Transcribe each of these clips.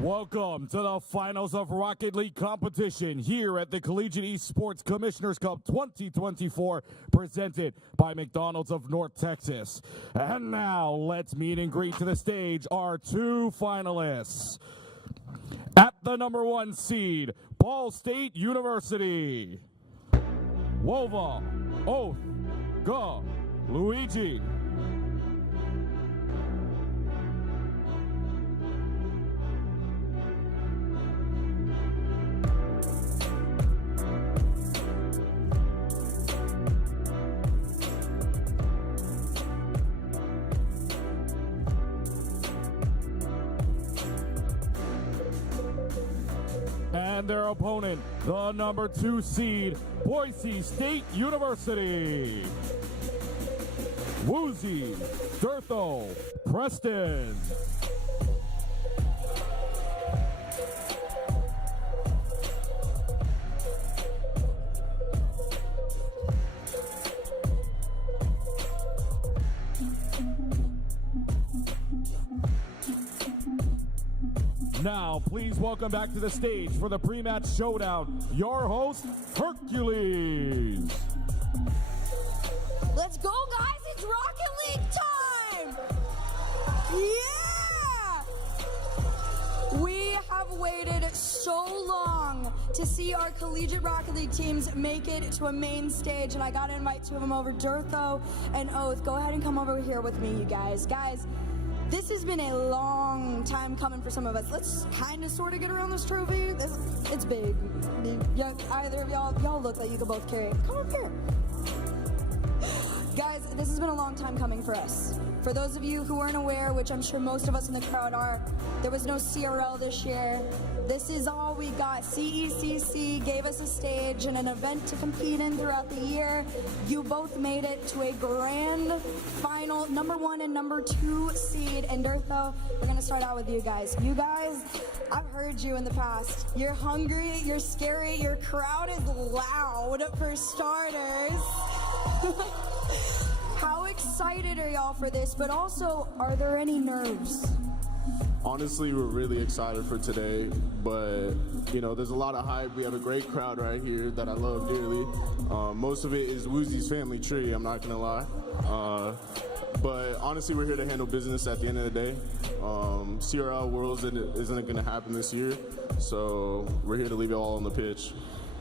Welcome to the finals of Rocket League competition here at the Collegiate Esports Commissioners Cup 2024, presented by McDonald's of North Texas. And now let's meet and greet to the stage our two finalists. At the number 1 seed, Ball State University, Wova, Oath, Ga, Luigi. And their opponent, the number 2 seed, Boise State University, Woozy, Durtho, Preston. Now, please welcome back to the stage for the pre-match showdown, your host, Hercules. Let's go, guys. It's Rocket League time. Yeah! We have waited so long to see our collegiate Rocket League teams make it to a main stage, and I got to invite two of them over, Durtho and Oath. Go ahead and come over here with me, you guys. Guys, this has been a long time coming for some of us. Let's kind of sort of get around this trophy. It's big. Yeah, either of y'all look like you could both carry it. Come up here. Guys, this has been a long time coming for us. For those of you who weren't aware, which I'm sure most of us in the crowd are, there was no CRL this year. This is all we got. CECC gave us a stage and an event to compete in throughout the year. You both made it to a grand final, number 1 and number 2 seed. And Durtho, we're gonna start out with you guys. You guys, I've heard you in the past. You're hungry, you're scary, your crowd is loud for starters. How excited are y'all for this? But also, are there any nerves? Honestly, we're really excited for today, but you know, there's a lot of hype. We have a great crowd right here that I love dearly. Most of it is Woozy's family tree, I'm not gonna lie. But honestly, we're here to handle business at the end of the day. CRL Worlds isn't gonna happen this year, so we're here to leave it all on the pitch.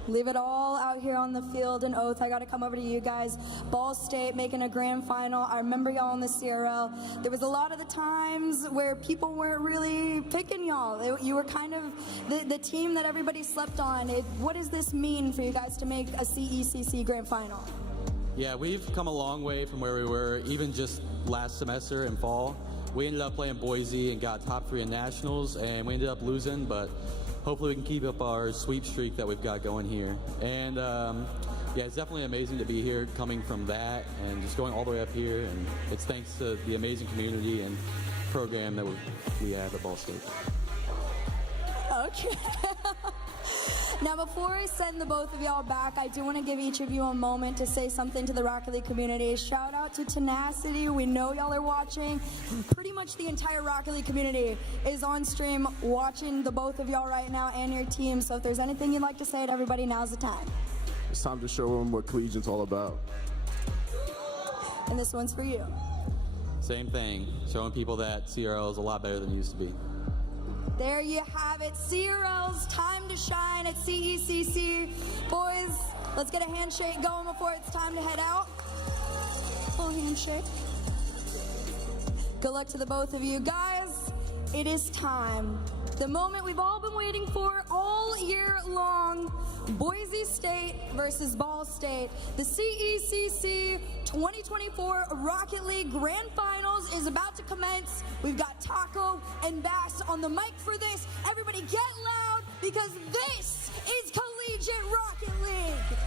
Leave it all out here on the field. And Oath, I got to come over to you guys. Ball State making a grand final. I remember y'all in the CRL. There was a lot of the times where people weren't really picking y'all. You were kind of the team that everybody slept on. What does this mean for you guys to make a CECC grand final? Yeah, we've come a long way from where we were, even just last semester in fall. We ended up playing Boise and got top 3 in nationals, and we ended up losing, but hopefully we can keep up our sweep streak that we've got going here. And yeah, it's definitely amazing to be here, coming from that and just going all the way up here. And it's thanks to the amazing community and program that we have at Ball State. Okay. Now, before I send the both of y'all back, I do want to give each of you a moment to say something to the Rocket League community. Shout out to Tenacity. We know y'all are watching. Pretty much the entire Rocket League community is on stream watching the both of y'all right now and your team. So if there's anything you'd like to say to everybody, now's the time. It's time to show them what Collegiate's all about. And this one's for you. Same thing, showing people that CRL is a lot better than it used to be. There you have it. CRL's time to shine at CECC. Boys, let's get a handshake going before it's time to head out. Full handshake. Good luck to the both of you. Guys, it is time. The moment we've all been waiting for all year long. Boise State versus Ball State. The CECC 2024 Rocket League Grand Finals is about to commence. We've got Taco and Bass on the mic for this. Everybody get loud, because this is Collegiate Rocket League.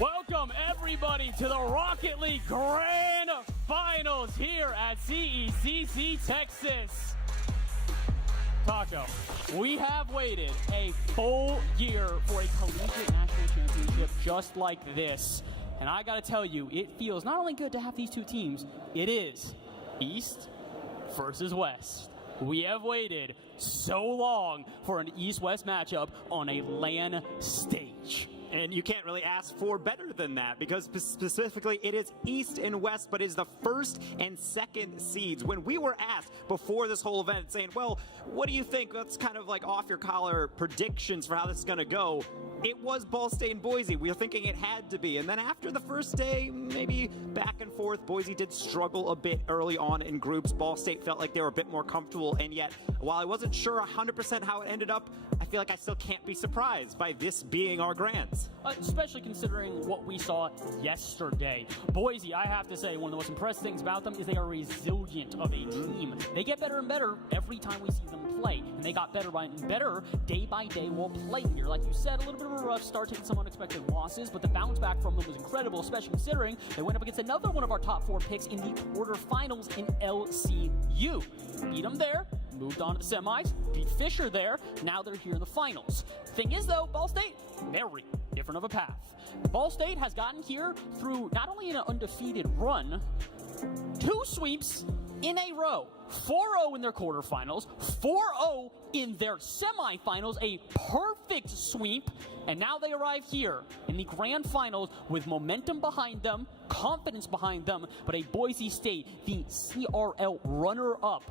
Welcome everybody to the Rocket League Grand Finals here at CECC, Texas. Taco, we have waited a full year for a collegiate national championship just like this. And I gotta tell you, it feels not only good to have these two teams, it is East versus West. We have waited so long for an East-West matchup on a LAN stage. And you can't really ask for better than that, because specifically it is East and West, but it is the first and second seeds. When we were asked before this whole event saying, well, what do you think? That's kind of like off your collar predictions for how this is going to go. It was Ball State and Boise. We were thinking it had to be. And then after the first day, maybe back and forth, Boise did struggle a bit early on in groups. Ball State felt like they were a bit more comfortable. And yet, while I wasn't sure 100% how it ended up, I feel like I still can't be surprised by this being our grands. Especially considering what we saw yesterday. Boise, I have to say, one of the most impressive things about them is they are resilient of a team. They get better and better every time we see them play, and they got better and better day by day while playing here. Like you said, a little bit of a rough start, taking some unexpected losses, but the bounce back from them was incredible, especially considering they went up against another one of our top 4 picks in the quarterfinals in LCU. Beat them there, moved on to the semis, beat Fisher there, now they're here in the finals. Thing is though, Ball State, very different of a path. Ball State has gotten here through not only an undefeated run, 2 sweeps in a row. 4-0 in their quarterfinals, 4-0 in their semifinals, a perfect sweep, and now they arrive here in the grand finals with momentum behind them, confidence behind them, but a Boise State, the CRL runner-up,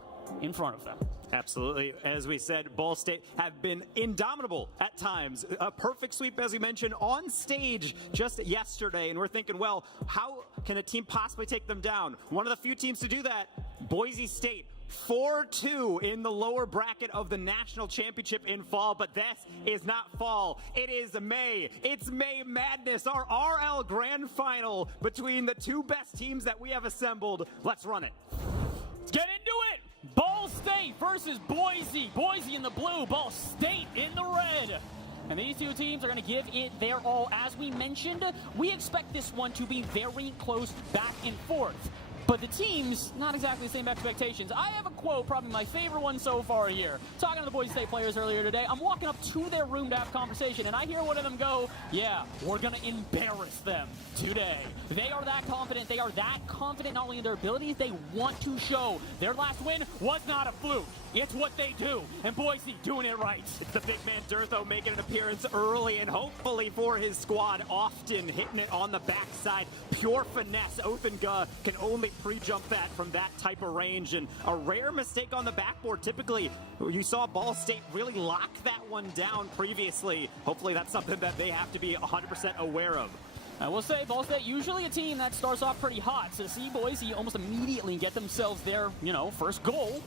in front of them. Absolutely. As we said, Ball State have been indomitable at times. A perfect sweep, as we mentioned, on stage just yesterday. And we're thinking, well, how can a team possibly take them down? One of the few teams to do that, Boise State. 4-2 in the lower bracket of the national championship in fall, but this is not fall. It is May. It's May Madness, our RL Grand Final between the 2 best teams that we have assembled. Let's run it. Let's get into it. Ball State versus Boise. Boise in the blue, Ball State in the red. And these two teams are going to give it their all. As we mentioned, we expect this one to be very close back and forth. But the teams, not exactly the same expectations. I have a quote, probably my favorite one so far here. Talking to the Boise State players earlier today, I'm walking up to their room to have a conversation, and I hear one of them go, yeah, we're going to embarrass them today. They are that confident. They are that confident not only in their abilities, they want to show. Their last win was not a fluke. It's what they do, and Boise doing it right. The big man Durtho making an appearance early, and hopefully for his squad, often hitting it on the backside. Pure finesse. Othenga can only pre-jump that from that type of range, and a rare mistake on the backboard. Typically, you saw Ball State really lock that one down previously. Hopefully that's something that they have to be 100% aware of. I will say, Ball State usually a team that starts off pretty hot, so to see Boise almost immediately get themselves their, first goal,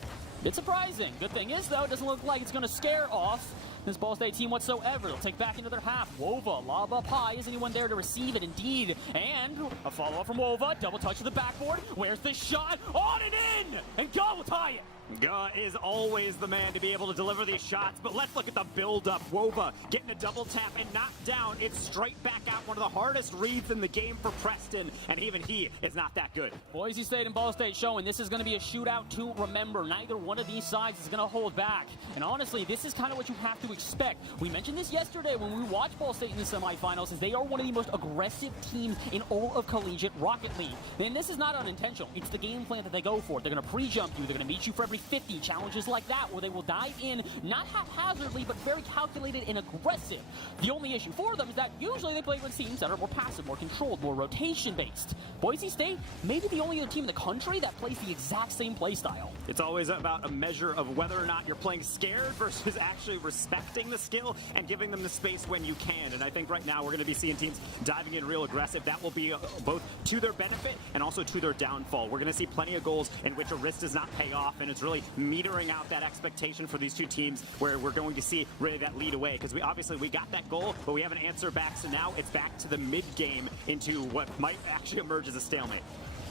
it's surprising. Good thing is, though, it doesn't look like it's going to scare off this Ball State team whatsoever. They'll take back into their half. Wova, lob up high. Is anyone there to receive it? Indeed. And a follow-up from Wova. Double touch to the backboard. Where's the shot? On and in! And Ga will tie it. Ga is always the man to be able to deliver these shots, but let's look at the build-up. Wova getting a double tap and knocked down. It's straight back out. One of the hardest reads in the game for Preston, and even he is not that good. Boise State and Ball State showing this is going to be a shootout to remember. Neither one of these sides is going to hold back. And honestly, this is kind of what you have to expect. We mentioned this yesterday when we watched Ball State in the semifinals, as they are one of the most aggressive teams in all of collegiate Rocket League. And this is not unintentional. It's the game plan that they go for. They're going to pre-jump you. They're going to meet you for every 50 challenges like that, where they will dive in, not haphazardly, but very calculated and aggressive. The only issue for them is that usually they play with teams that are more passive, more controlled, more rotation-based. Boise State may be the only other team in the country that plays the exact same play style. It's always about a measure of whether or not you're playing scared versus actually respecting the skill and giving them the space when you can. And I think right now we're going to be seeing teams diving in real aggressive. That will be both to their benefit and also to their downfall. We're going to see plenty of goals in which a risk does not pay off, and it's really metering out that expectation for these two teams where we're going to see really that lead away, because we got that goal, but we have an answer back, so now it's back to the mid-game into what might actually emerge as a stalemate.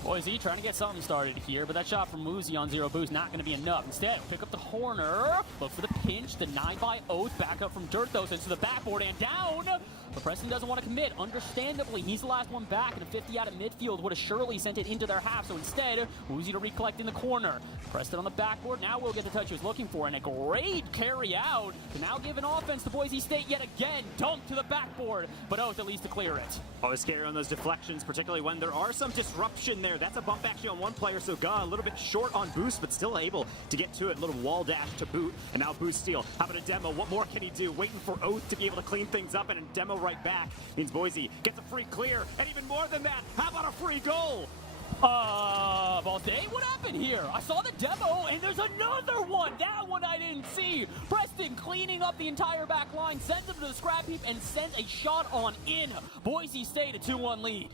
Boise trying to get something started here, but that shot from Muzi on zero boost not going to be enough. Instead, pick up the corner, look for the pinch denied by Oath. Back up from Dirthos into the backboard and down. But Preston doesn't want to commit. Understandably, he's the last one back, and a 50 out of midfield would have surely sent it into their half. So instead, Woozy to recollect in the corner. Preston on the backboard. Now will get the touch he was looking for, and a great carry out to now give an offense to Boise State yet again. Dunk to the backboard, but Oath at least to clear it. Always scary on those deflections, particularly when there are some disruption there. That's a bump actually on one player, so Ga a little bit short on boost, but still able to get to it. Little wall dash to boot, and now boost steal. How about a demo? What more can he do? Waiting for Oath to be able to clean things up, and a demo right back means Boise gets a free clear, and even more than that, how about a free goal? Ball State, what happened here? I saw the demo, and there's another one. That one I didn't see. Preston cleaning up the entire back line, sends him to the scrap heap, and sends a shot on in. Boise State a 2-1 lead.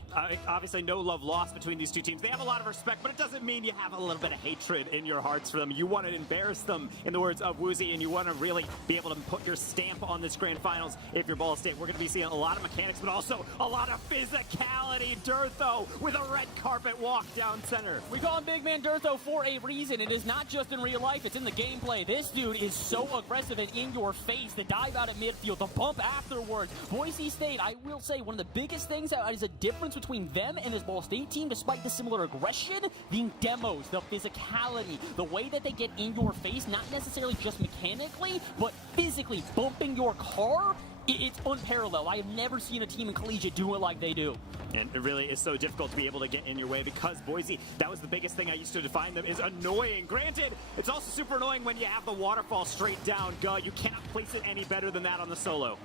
Obviously, no love lost between these two teams. They have a lot of respect, but it doesn't mean you have a little bit of hatred in your hearts for them. You want to embarrass them, in the words of Woozy, and you want to really be able to put your stamp on this grand finals if you're Ball State. We're going to be seeing a lot of mechanics, but also a lot of physicality. Dirtho with a red carpet walk down center. We call him Big Man Dirtho for a reason. It is not just in real life, it's in the gameplay. This dude is so aggressive and in your face. The dive out at midfield, the bump afterwards. Boise State, I will say, one of the biggest things that is a difference between them and this Ball State team, despite the similar aggression, the demos, the physicality, the way that they get in your face, not necessarily just mechanically, but physically bumping your car. It's unparalleled. I have never seen a team in collegiate do it like they do. And it really is so difficult to be able to get in your way because Boise, that was the biggest thing I used to define them, is annoying. Granted, it's also super annoying when you have the waterfall straight down. You cannot place it any better than that on the solo.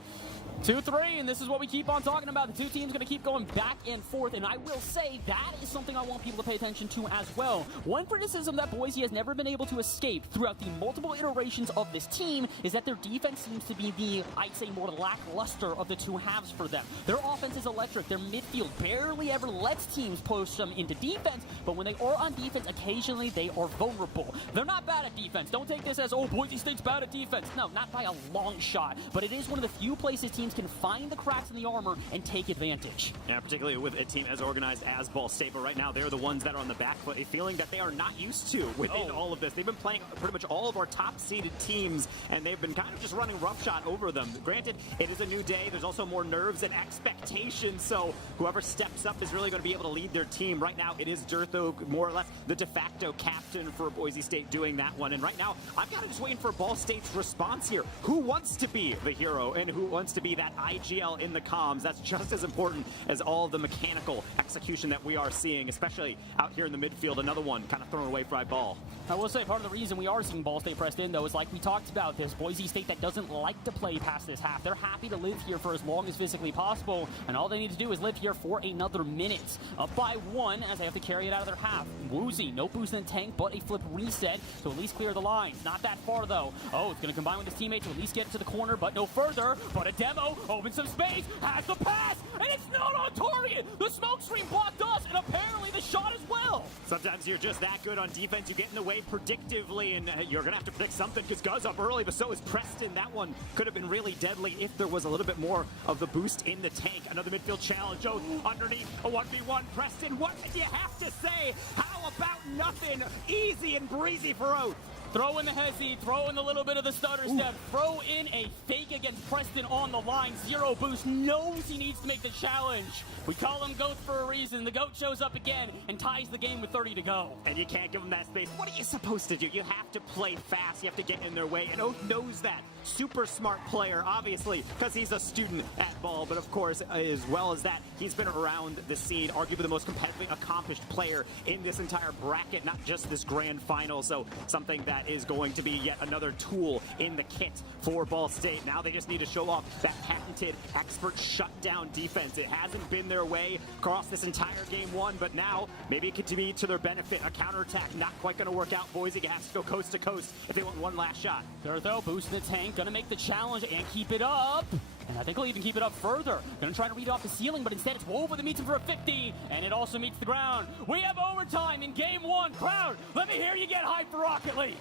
2-3, and this is what we keep on talking about. The two teams going to keep going back and forth, and I will say that is something I want people to pay attention to as well. One criticism that Boise has never been able to escape throughout the multiple iterations of this team is that their defense seems to be the, I'd say, more lackluster of the two halves for them. Their offense is electric. Their midfield barely ever lets teams post them into defense, but when they are on defense, occasionally they are vulnerable. They're not bad at defense. Don't take this as, oh, Boise State's bad at defense. No, not by a long shot, but it is one of the few places teams can find the cracks in the armor and take advantage. Yeah, particularly with a team as organized as Ball State, but right now they're the ones that are on the back foot, a feeling that they are not used to within all of this. They've been playing pretty much all of our top-seeded teams, and they've been kind of just running roughshod over them. Granted, it is a new day. There's also more nerves and expectations, so whoever steps up is really going to be able to lead their team. Right now, it is Dirtho, more or less, the de facto captain for Boise State doing that one, and right now, I'm kind of just waiting for Ball State's response here. Who wants to be the hero, and who wants to be that IGL in the comms? That's just as important as all of the mechanical execution that we are seeing, especially out here in the midfield. Another one kind of thrown away for ball. I will say part of the reason we are seeing Ball State pressed in, though, is like we talked about, this Boise State that doesn't like to play past this half. They're happy to live here for as long as physically possible, and all they need to do is live here for another minute. Up by one as they have to carry it out of their half. Woozy, no boost in the tank, but a flip reset to at least clear the lines. Not that far, though. Oh, it's going to combine with his teammate to at least get it to the corner, but no further. But a demo, opens some space, has the pass, and it's not on target! The smoke screen blocked us, and apparently the shot as well! Sometimes you're just that good on defense. You get in the way predictively, and you're going to have to predict something because Guz up early, but so is Preston. That one could have been really deadly if there was a little bit more of the boost in the tank. Another midfield challenge. Oh, underneath a 1v1. Preston, what did you have to say? How about nothing? Easy and breezy for Oath. Throw in the hezzy, throw in a little bit of the stutter step, throw in a fake against Preston on the line. Zero boost, knows he needs to make the challenge. We call him GOAT for a reason. The GOAT shows up again and ties the game with 30 to go. And you can't give him that space. What are you supposed to do? You have to play fast. You have to get in their way. And Oath knows that. Super smart player, obviously, because he's a student at ball. But of course, as well as that, he's been around the scene, arguably the most competitively accomplished player in this entire bracket, not just this grand final. So something that is going to be yet another tool in the kit for Ball State. Now they just need to show off that patented expert shutdown defense. It hasn't been their way across this entire game one, but now maybe it could be to their benefit. A counterattack not quite going to work out. Boise has to go coast to coast if they want one last shot. Dirtho boosting the tank, gonna make the challenge and keep it up. And I think he'll even keep it up further. Gonna try to read off the ceiling, but instead it's Woven that meets him for a 50, and it also meets the ground. We have overtime in game one. Crowd, let me hear you get hyped for Rocket League.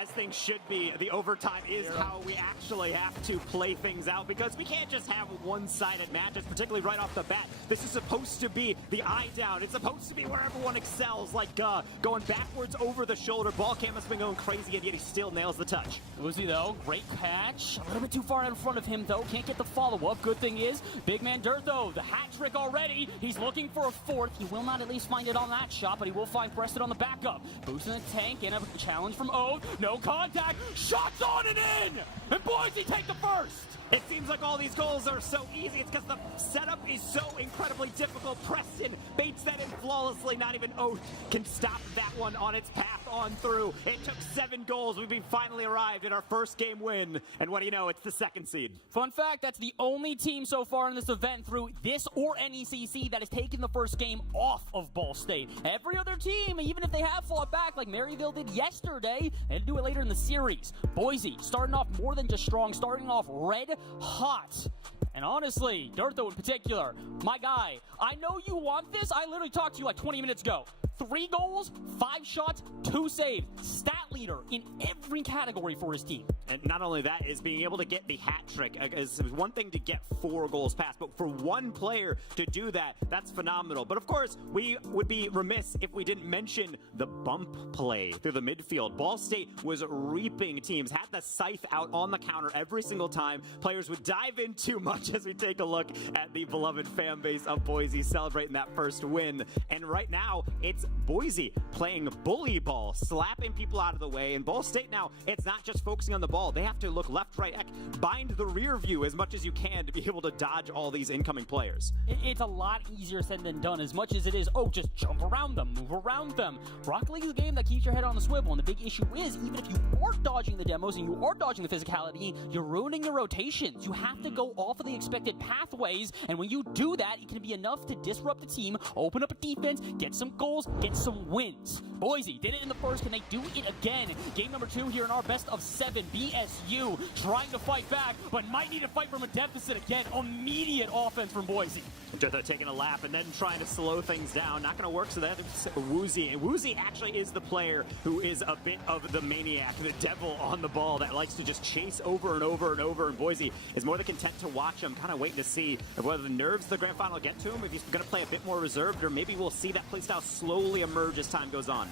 as things should be, the overtime is how we actually have to play things out, because we can't just have one-sided matches, particularly right off the bat. This is supposed to be the eye down. It's supposed to be where everyone excels, like going backwards over the shoulder. Ball cam has been going crazy, and yet he still nails the touch. Uzi, though, great catch. A little bit too far in front of him, though. Can't get the follow-up. Good thing is, big man Dirtho, the hat trick already. He's looking for a fourth. He will not at least find it on that shot, but he will find Preston on the backup. Boosting the tank, and a challenge from Oath. No contact. Shots on and in! And Boise take the first! It seems like all these goals are so easy. It's because the setup is so incredibly difficult. Preston baits that in flawlessly. Not even Oath can stop that one on its path on through. It took 7 goals. We've finally arrived at our first game win. And what do you know? It's the 2nd seed. Fun fact, that's the only team so far in this event through this or NECC that has taken the first game off of Ball State. Every other team, even if they have fought back like Maryville did yesterday, they do it later in the series. Boise starting off more than just strong, starting off red hot. And honestly, Dirtho in particular, my guy, I know you want this. I literally talked to you like 20 minutes ago. 3 goals, 5 shots, 2 saves. Stat leader in every category for his team. And not only that, is being able to get the hat trick. It's one thing to get 4 goals past, but for one player to do that, that's phenomenal. But of course, we would be remiss if we didn't mention the bump play through the midfield. Ball State was reaping teams, had the scythe out on the counter every single time. Players would dive in too much as we take a look at the beloved fan base of Boise celebrating that first win. And right now, it's Boise playing bully ball, slapping people out of the way. And Ball State now, it's not just focusing on the ball. They have to look left, right, bind the rear view as much as you can to be able to dodge all these incoming players. It's a lot easier said than done, as much as it is, oh, just jump around them, move around them. Rocket League is a game that keeps your head on the swivel, and the big issue is, even if you are dodging the demos and you are dodging the physicality, you're ruining your rotations. You have to go off of the expected pathways, and when you do that, it can be enough to disrupt the team, open up a defense, get some goals, get some wins. Boise did it in the first. Can they do it again? Game number 2 here in our best of 7. BSU trying to fight back, but might need to fight from a deficit again. Immediate offense from Boise. Dirtho taking a lap and then trying to slow things down. Not going to work, so that's Woozy. And Woozy actually is the player who is a bit of the maniac, the devil on the ball that likes to just chase over and over and over. And Boise is more than content to watch him, kind of waiting to see whether the nerves of the grand final get to him, if he's going to play a bit more reserved, or maybe we'll see that playstyle slowly emerge as time goes on.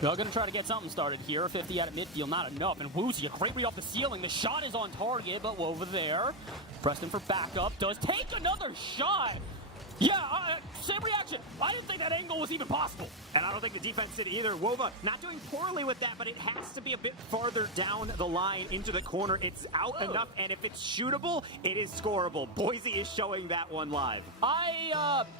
They're going to try to get something started here. 50 out of midfield, not enough. And Woozy, a great read off the ceiling. The shot is on target, but over there. Preston for backup. Does take another shot. Yeah, same reaction. I didn't think that angle was even possible. And I don't think the defense did either. Wova not doing poorly with that, but it has to be a bit farther down the line into the corner. It's out enough, and if it's shootable, it is scoreable. Boise is showing that one live.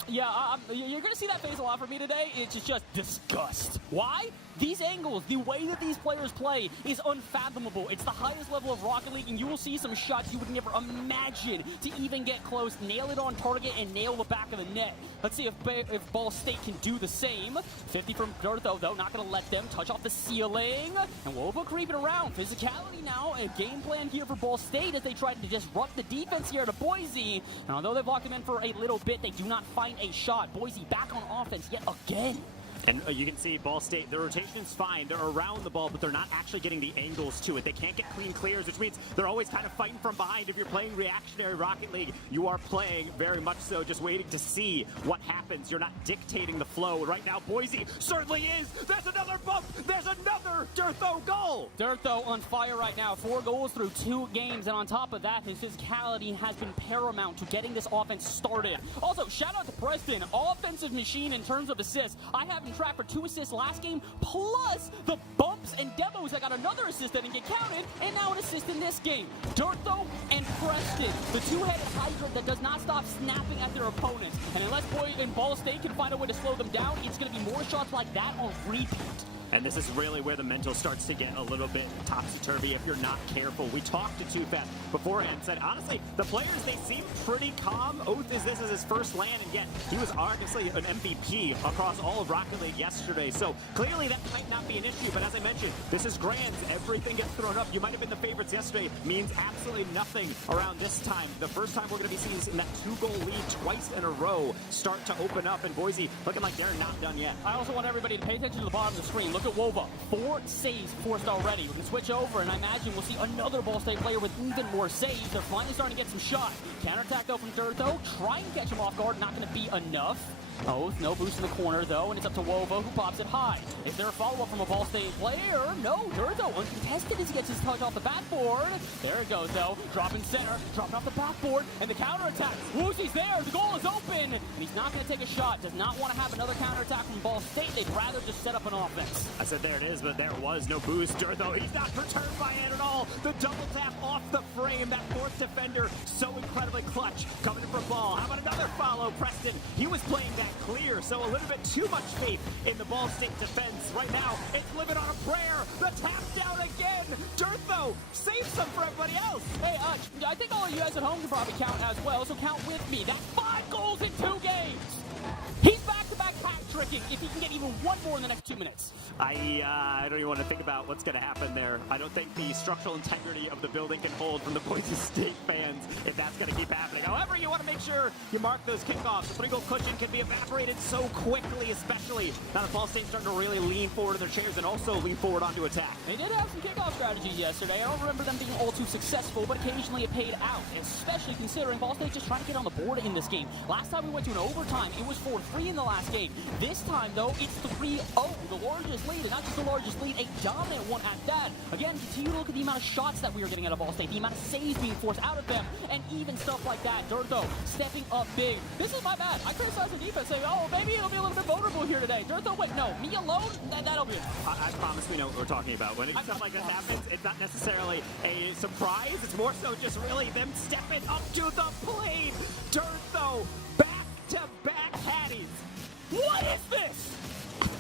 You're going to see that phase a lot for me today. It's just disgust. Why? These angles, the way that these players play is unfathomable. It's the highest level of Rocket League, and you will see some shots you would never imagine to even get close, nail it on target, and nail the back of the net. Let's see if Ball State can do the same. 50 from Dirtho, though, not going to let them touch off the ceiling. And Wova creeping around. Physicality now, a game plan here for Ball State as they try to disrupt the defense here to Boise. And although they've locked him in for a little bit, they do not find a shot. Boise back on offense yet again. And you can see Ball State, their rotation is fine. They're around the ball, but they're not actually getting the angles to it. They can't get clean clears, which means they're always kind of fighting from behind. If you're playing reactionary Rocket League, you are playing very much so, just waiting to see what happens. You're not dictating the flow. Right now, Boise certainly is. There's another bump. There's another Dirtho goal. Dirtho on fire right now. 4 goals through 2 games, and on top of that, his physicality has been paramount to getting this offense started. Also, shout out to Preston, offensive machine in terms of assists. I have track for 2 assists last game, plus the bumps and demos that got another assist that didn't get counted, and now an assist in this game. Dirtho and Preston, the two-headed hydra that does not stop snapping at their opponents. And unless Ball State can find a way to slow them down, it's going to be more shots like that on repeat. And this is really where the mental starts to get a little bit topsy-turvy if you're not careful. We talked to Tufat beforehand, said, honestly, the players, they seem pretty calm. Oath this is his first land, and yet he was obviously an MVP across all of Rocket League yesterday. So clearly that might not be an issue, but as I mentioned, this is Grands. Everything gets thrown up. You might have been the favorites yesterday. Means absolutely nothing around this time. The first time we're going to be seeing this in that 2-goal lead twice in a row start to open up, and Boise looking like they're not done yet. I also want everybody to pay attention to the bottom of the screen. Look look at Wova. 4 saves forced already. We can switch over, and I imagine we'll see another Ball State player with even more saves. They're finally starting to get some shots. Counterattack, though, from Durtho. Try and catch him off guard. Not going to be enough. Oh, no boost in the corner, though, and it's up to Wova, who pops it high. Is there a follow-up from a Ball State player? No, Durtho uncontested as he gets his touch off the backboard. There it goes, though. Dropping center, dropping off the backboard, and the counterattack. Woozy's there. The goal is open, and he's not going to take a shot. Does not want to have another counterattack from Ball State. They'd rather just set up an offense. I said there it is, but there was no boost. Durtho, he's not perturbed by it at all. The double tap off the frame. That fourth defender, so incredibly clutch. Coming in for ball. How about another follow, Preston? He was playing that clear, so a little bit too much faith in the Ball State defense. Right now, it's living on a prayer. The tap down again. Durtho saves some for everybody else. Hey, I think all of you guys at home can probably count as well, so count with me. That's 5 goals in 2 games. He's back-to-back hat-tricking if he can get even one more in the next 2 minutes. I don't even want to think about what's going to happen there. I don't think the structural integrity of the building can hold from the Boise State fans if that's going to keep happening. However, you want to make sure you mark those kickoffs. The 3-goal cushion can be evaporated so quickly, especially now that Ball State's starting to really lean forward in their chairs and also lean forward onto attack. They did have some kickoff strategies yesterday. I don't remember them being all too successful, but occasionally it paid out, especially considering Ball State just trying to get on the board in this game. Last time we went to an overtime, it was 4-3 in the last game. This time, though, it's 3-0, the largest lead, and not just the largest lead, a dominant one at that. Again, continue to look at the amount of shots that we are getting out of Ball State, the amount of saves being forced out of them, and even stuff like that. Durtho stepping up big. This is my bad. I criticized the defense, saying, oh, maybe it'll be a little bit vulnerable here today. Durtho, wait, no, me alone? That'll be it. I promise we know what we're talking about. When stuff like this happens, it's not necessarily a surprise. It's more so just really them stepping up to the plate. Durtho, back-to-back Hatties. What is this?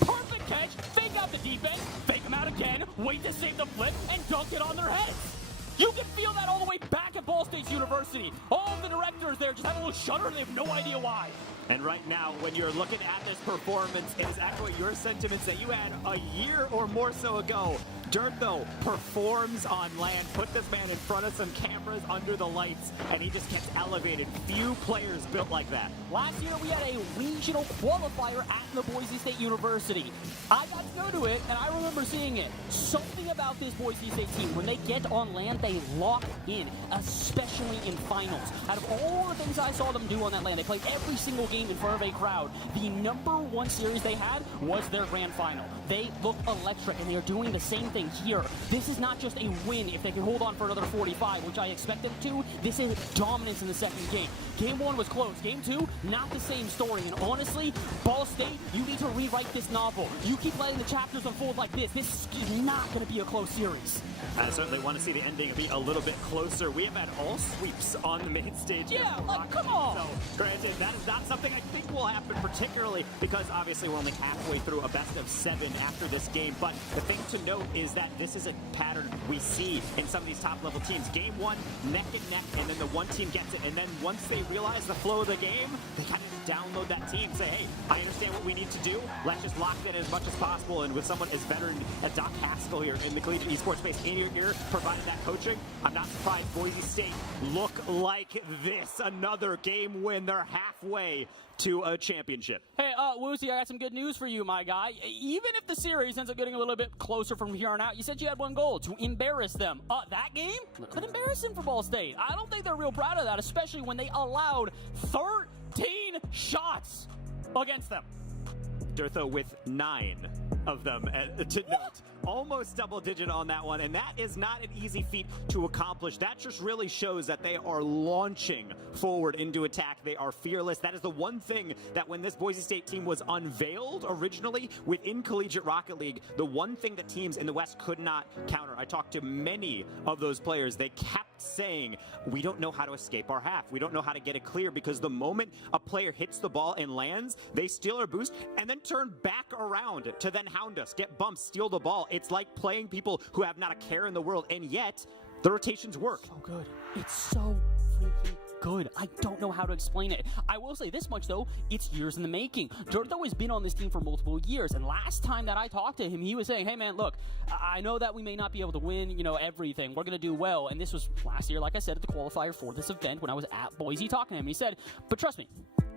Perfect catch, fake out the defense, fake them out again, wait to save the flip, and dunk it on their heads. You can feel that all the way back at Ball State University. All of the directors there just have a little shudder and they have no idea why. And right now, when you're looking at this performance, it is actually your sentiments that you had a year or more so ago. Durtho performs on land, put this man in front of some cameras under the lights, and he just gets elevated. Few players built like that. Last year, we had a regional qualifier at the Boise State University. I got to go to it, and I remember seeing it. Something about this Boise State team, when they get on land, they lock in, especially in finals. Out of all the things I saw them do on that land, they played every single game in front of a crowd. The #1 series they had was their grand final. They look electric, and they are doing the same thing here. This is not just a win if they can hold on for another 45, which I expect them to. This is dominance in the second game. Game 1 was close. Game 2, not the same story. And honestly, Ball State, you need to rewrite this novel. You keep letting the chapters unfold like this. This is not going to be a close series. I certainly want to see the ending be a little bit closer. We have had all sweeps on the main stage. Yeah, like, come on. So, granted, that is not something I think will happen, particularly because obviously we're only halfway through a best of 7 after this game. But the thing to note is that this is a pattern we see in some of these top-level teams. Game 1, neck and neck, and then the one team gets it. And then once they realize the flow of the game, they kind of download that team, say, hey, I understand what we need to do. Let's just lock it in as much as possible. And with someone as veteran as Doc Haskell here in the collegiate esports space in your ear, providing that coaching, I'm not surprised Boise State look like this. Another game win. They're halfway to a championship. Hey, Woozy, I got some good news for you, my guy. Even if the series ends up getting a little bit closer from here on out, you said you had one goal, to embarrass them. That game? But embarrassing for Ball State. I don't think they're real proud of that, especially when they allowed 13 shots against them. Durtho with 9 of them to note. Almost double digit on that one, and that is not an easy feat to accomplish. That just really shows that they are launching forward into attack. They are fearless. That is the one thing that when this Boise State team was unveiled originally within Collegiate Rocket League, the one thing that teams in the West could not counter. I talked to many of those players. They kept saying, we don't know how to escape our half. We don't know how to get it clear, because the moment a player hits the ball and lands, they steal our boost and then turn back around to then hound us, get bumps, steal the ball. It's like playing people who have not a care in the world, and yet the rotations work. So good. It's so freaking good. I don't know how to explain it. I will say this much, though. It's years in the making. Dirtho has been on this team for multiple years, and last time that I talked to him, he was saying, hey, man, look, I know that we may not be able to win, everything. We're going to do well. And this was last year, like I said, at the qualifier for this event when I was at Boise talking to him. He said, but trust me,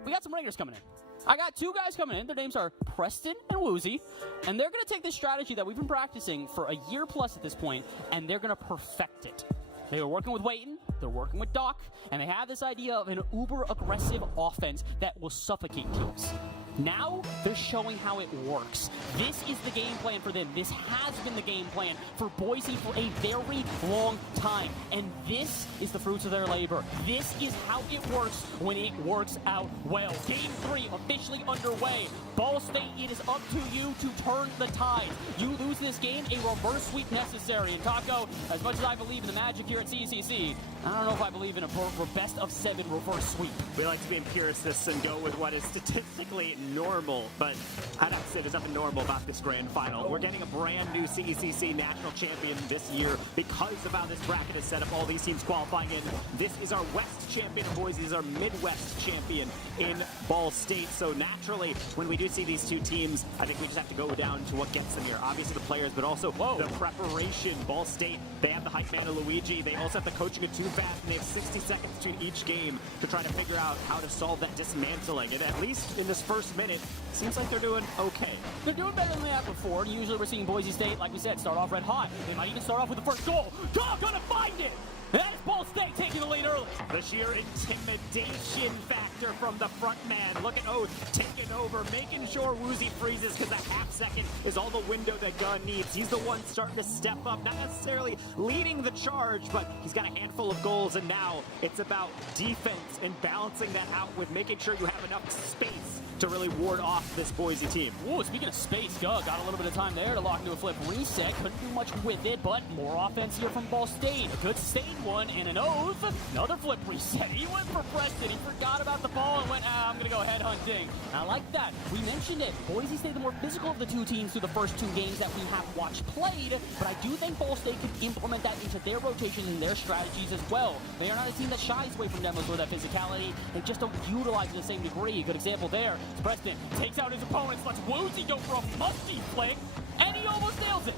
we got some Raiders coming in. I got 2 guys coming in. Their names are Preston and Woozy, and they're going to take this strategy that we've been practicing for a year plus at this point, and they're going to perfect it. They were working with Wayton, they're working with Doc, and they have this idea of an uber-aggressive offense that will suffocate teams. Now, they're showing how it works. This is the game plan for them. This has been the game plan for Boise for a very long time. And this is the fruits of their labor. This is how it works when it works out well. Game 3 officially underway. Ball State, it is up to you to turn the tide. You lose this game, a reverse sweep necessary. And Taco, as much as I believe in the magic here at CECC, I don't know if I believe in a best of 7 reverse sweep. We like to be empiricists and go with what is statistically normal, but I'd have to say there's nothing normal about this grand final. We're getting a brand new CECC national champion this year because of how this bracket is set up. All these teams qualifying in. This is our West champion of Boise. This is our Midwest champion in Ball State. So naturally, when we do see these 2 teams, I think we just have to go down to what gets them here. Obviously the players, but also the preparation. Ball State, they have the hype man of Luigi. They also have the coaching of Too Fast, and they have 60 seconds between each game to try to figure out how to solve that dismantling. And at least in this first minute, seems like they're doing okay. They're doing better than they have before. Usually we're seeing Boise State, like we said, start off red hot. They might even start off with the first goal. Dog gonna find it! That is Ball State taking the lead early. The sheer intimidation factor from the front man. Look at Oath taking over, making sure Woozy freezes because a half second is all the window that Gunn needs. He's the one starting to step up, not necessarily leading the charge, but he's got a handful of goals, and now it's about defense and balancing that out with making sure you have enough space to really ward off this Boise team. Ooh, speaking of space, got a little bit of time there to lock into a flip reset. Couldn't do much with it, but more offense here from Ball State. A good stayed one and an Oath. Another flip reset. He went for Preston. He forgot about the ball and went, I'm going to go head hunting. I like that. We mentioned it. Boise State, the more physical of the 2 teams through the first 2 games that we have watched played, but I do think Ball State could implement that into their rotation and their strategies as well. They are not a team that shies away from demos or that physicality. They just don't utilize it to the same degree. Good example there. Preston takes out his opponents, lets Woozy go for a musty flick, and he almost nails it.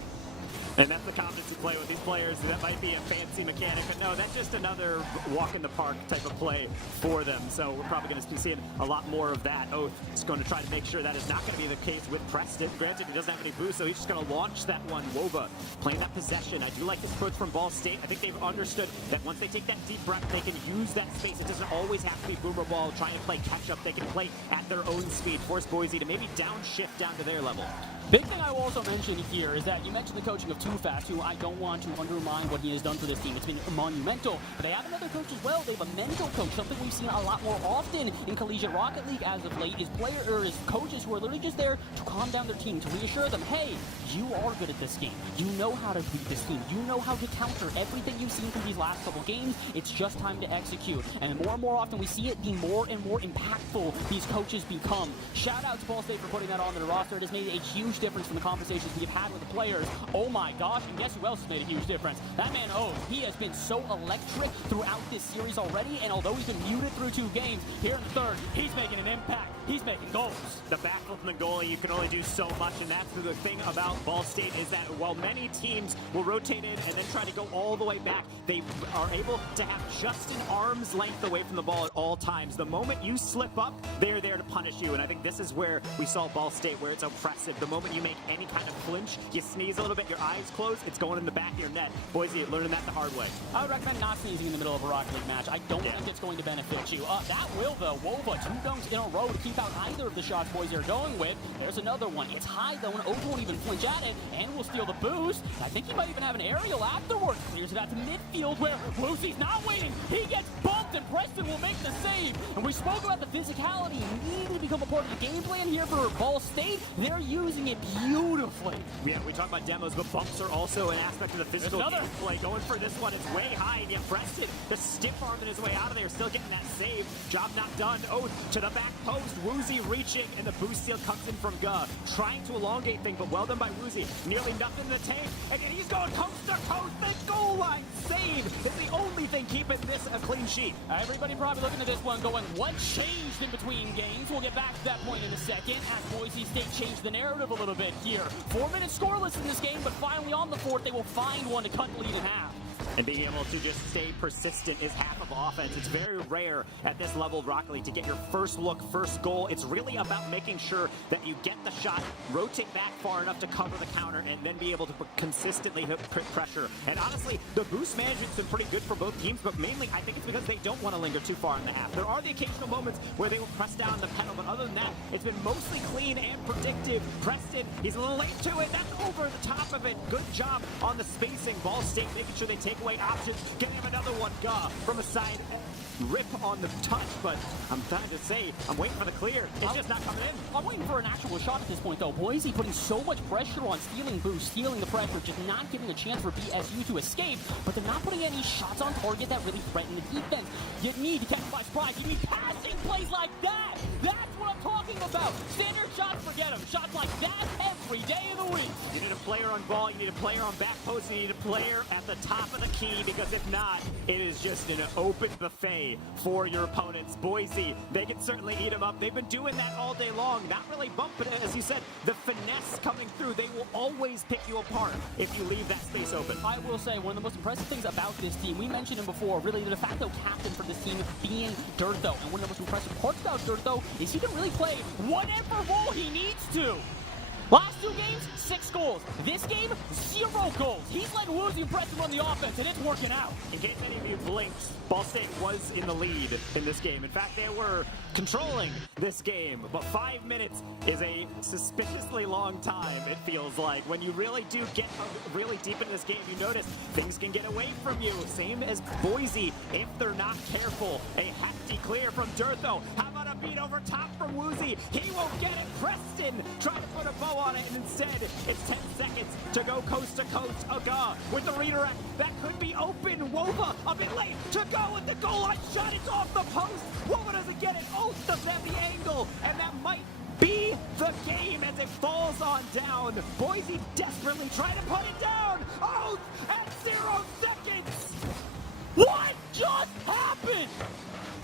And that's the confidence you play with these players. That might be a fancy mechanic, but no, that's just another walk in the park type of play for them. So we're probably going to be seeing a lot more of that. Oath is going to try to make sure that is not going to be the case with Preston. Granted, he doesn't have any boost, so he's just going to launch that one. Wova playing that possession. I do like this approach from Ball State. I think they've understood that once they take that deep breath, they can use that space. It doesn't always have to be boomer ball trying to play catch up. They can play at their own speed. Force Boise to maybe downshift down to their level. Big thing I will also mention here is that you mentioned the coaching of Too Fast, who I don't want to undermine what he has done for this team. It's been monumental. But they have another coach as well. They have a mental coach, something we've seen a lot more often in Collegiate Rocket League as of late, is coaches who are literally just there to calm down their team, to reassure them, hey, you are good at this game. You know how to beat this team. You know how to counter everything you've seen from these last couple games. It's just time to execute. And more often we see it, the more and more impactful these coaches become. Shout out to Ball State for putting that on their roster. It has made a huge difference from the conversations we've had with the players. Oh my gosh, and guess who else has made a huge difference? That man Oath. He has been so electric throughout this series already, and although he's been muted through 2 games, here in the third, he's making an impact. He's making goals. The backflip from the goalie, you can only do so much, and that's the thing about Ball State is that while many teams will rotate in and then try to go all the way back, they are able to have just an arm's length away from the ball at all times. The moment you slip up, they're there to punish you, and I think this is where we saw Ball State, where it's oppressive. The moment you make any kind of flinch, you sneeze a little bit, your eyes close, it's going in the back of your net. Boise learning that the hard way. I would recommend not sneezing in the middle of a Rocket League match. I don't think it's going to benefit you. That will, though. Wova, 2 dunks in a row to keep out either of the shots Boise are going with. There's another one. It's high, though, and Oath won't even flinch at it, and will steal the boost. I think he might even have an aerial afterwards. Clears it out to midfield, where Woozy's not waiting. He gets bumped, and Preston will make the save. And we spoke about the physicality needing to become a part of the game plan here for Ball State. They're using it beautifully. Yeah, we talk about demos, but bumps are also an aspect of the physical gameplay. Going for this one, it's way high, and yet Preston, the stiff arming his way out of there, still getting that save. Job not done. Oath to the back post. Woozy reaching, and the boost steal comes in from Guh. Trying to elongate things, but well done by Woozy. Nearly nothing in the tank, and he's going coast to coast. The goal line save is the only thing keeping this a clean sheet. Everybody probably looking at this one going, what changed in between games? We'll get back to that point in a second as Boise State changed the narrative a little bit here. 4 minutes scoreless in this game, but finally on the fourth, they will find one to cut the lead in half. And being able to just stay persistent is half of offense. It's very rare at this level of Rocket League to get your first look, first goal. It's really about making sure that you get the shot, rotate back far enough to cover the counter, and then be able to consistently hit pressure. And honestly, the boost management's been pretty good for both teams, but mainly I think it's because they don't want to linger too far in the half. There are the occasional moments where they will press down the pedal, but other than that, it's been mostly clean and predictive. Preston, he's a little late to it. That's over the top of it. Good job on the spacing. Ball State making sure they take away options, getting him another one from a side rip on the touch, but I'm trying to say I'm waiting for the clear. It's just not coming in. I'm waiting for an actual shot at this point though. Boise putting so much pressure on stealing boost, stealing the pressure, just not giving a chance for BSU to escape, but they're not putting any shots on target that really threaten the defense. You need to catch them by surprise. You need passing plays like that. That's what I'm talking about. Standard shots, forget them. Shots like that every day of the week. You need a player on ball, you need a player on back post, you need a player at the top of the key, because if not, it is just an open buffet for your opponents. Boise, they can certainly eat them up. They've been doing that all day long. Not really bumping it, as you said, the finesse coming through. They will always pick you apart if you leave that space open. I will say, one of the most impressive things about this team, we mentioned him before, really the de facto captain for this team being Dirtho. And one of the most impressive parts about Dirtho is he can really play whatever role he needs to. Last 2 games, 6 goals. This game, 0 goals. He's letting Woozy and Preston run the offense, and it's working out. In case any of you blinked, Ball State was in the lead in this game. In fact, they were controlling this game, but 5 minutes is a suspiciously long time, it feels like. When you really do get really deep in this game, you notice things can get away from you. Same as Boise, if they're not careful. A hefty clear from Dirtho. How about a beat over top from Woozy? He won't get it. Preston trying to put a bow on it, and instead, it's 10 seconds to go coast to coast. Aga with the redirect. That could be open. Wova a bit late to go with the goal line shot. It's off the post. Wova doesn't get it. Oath doesn't have the angle, and that might be the game as it falls on down. Boise desperately trying to put it down. Oath at 0 seconds. What just happened?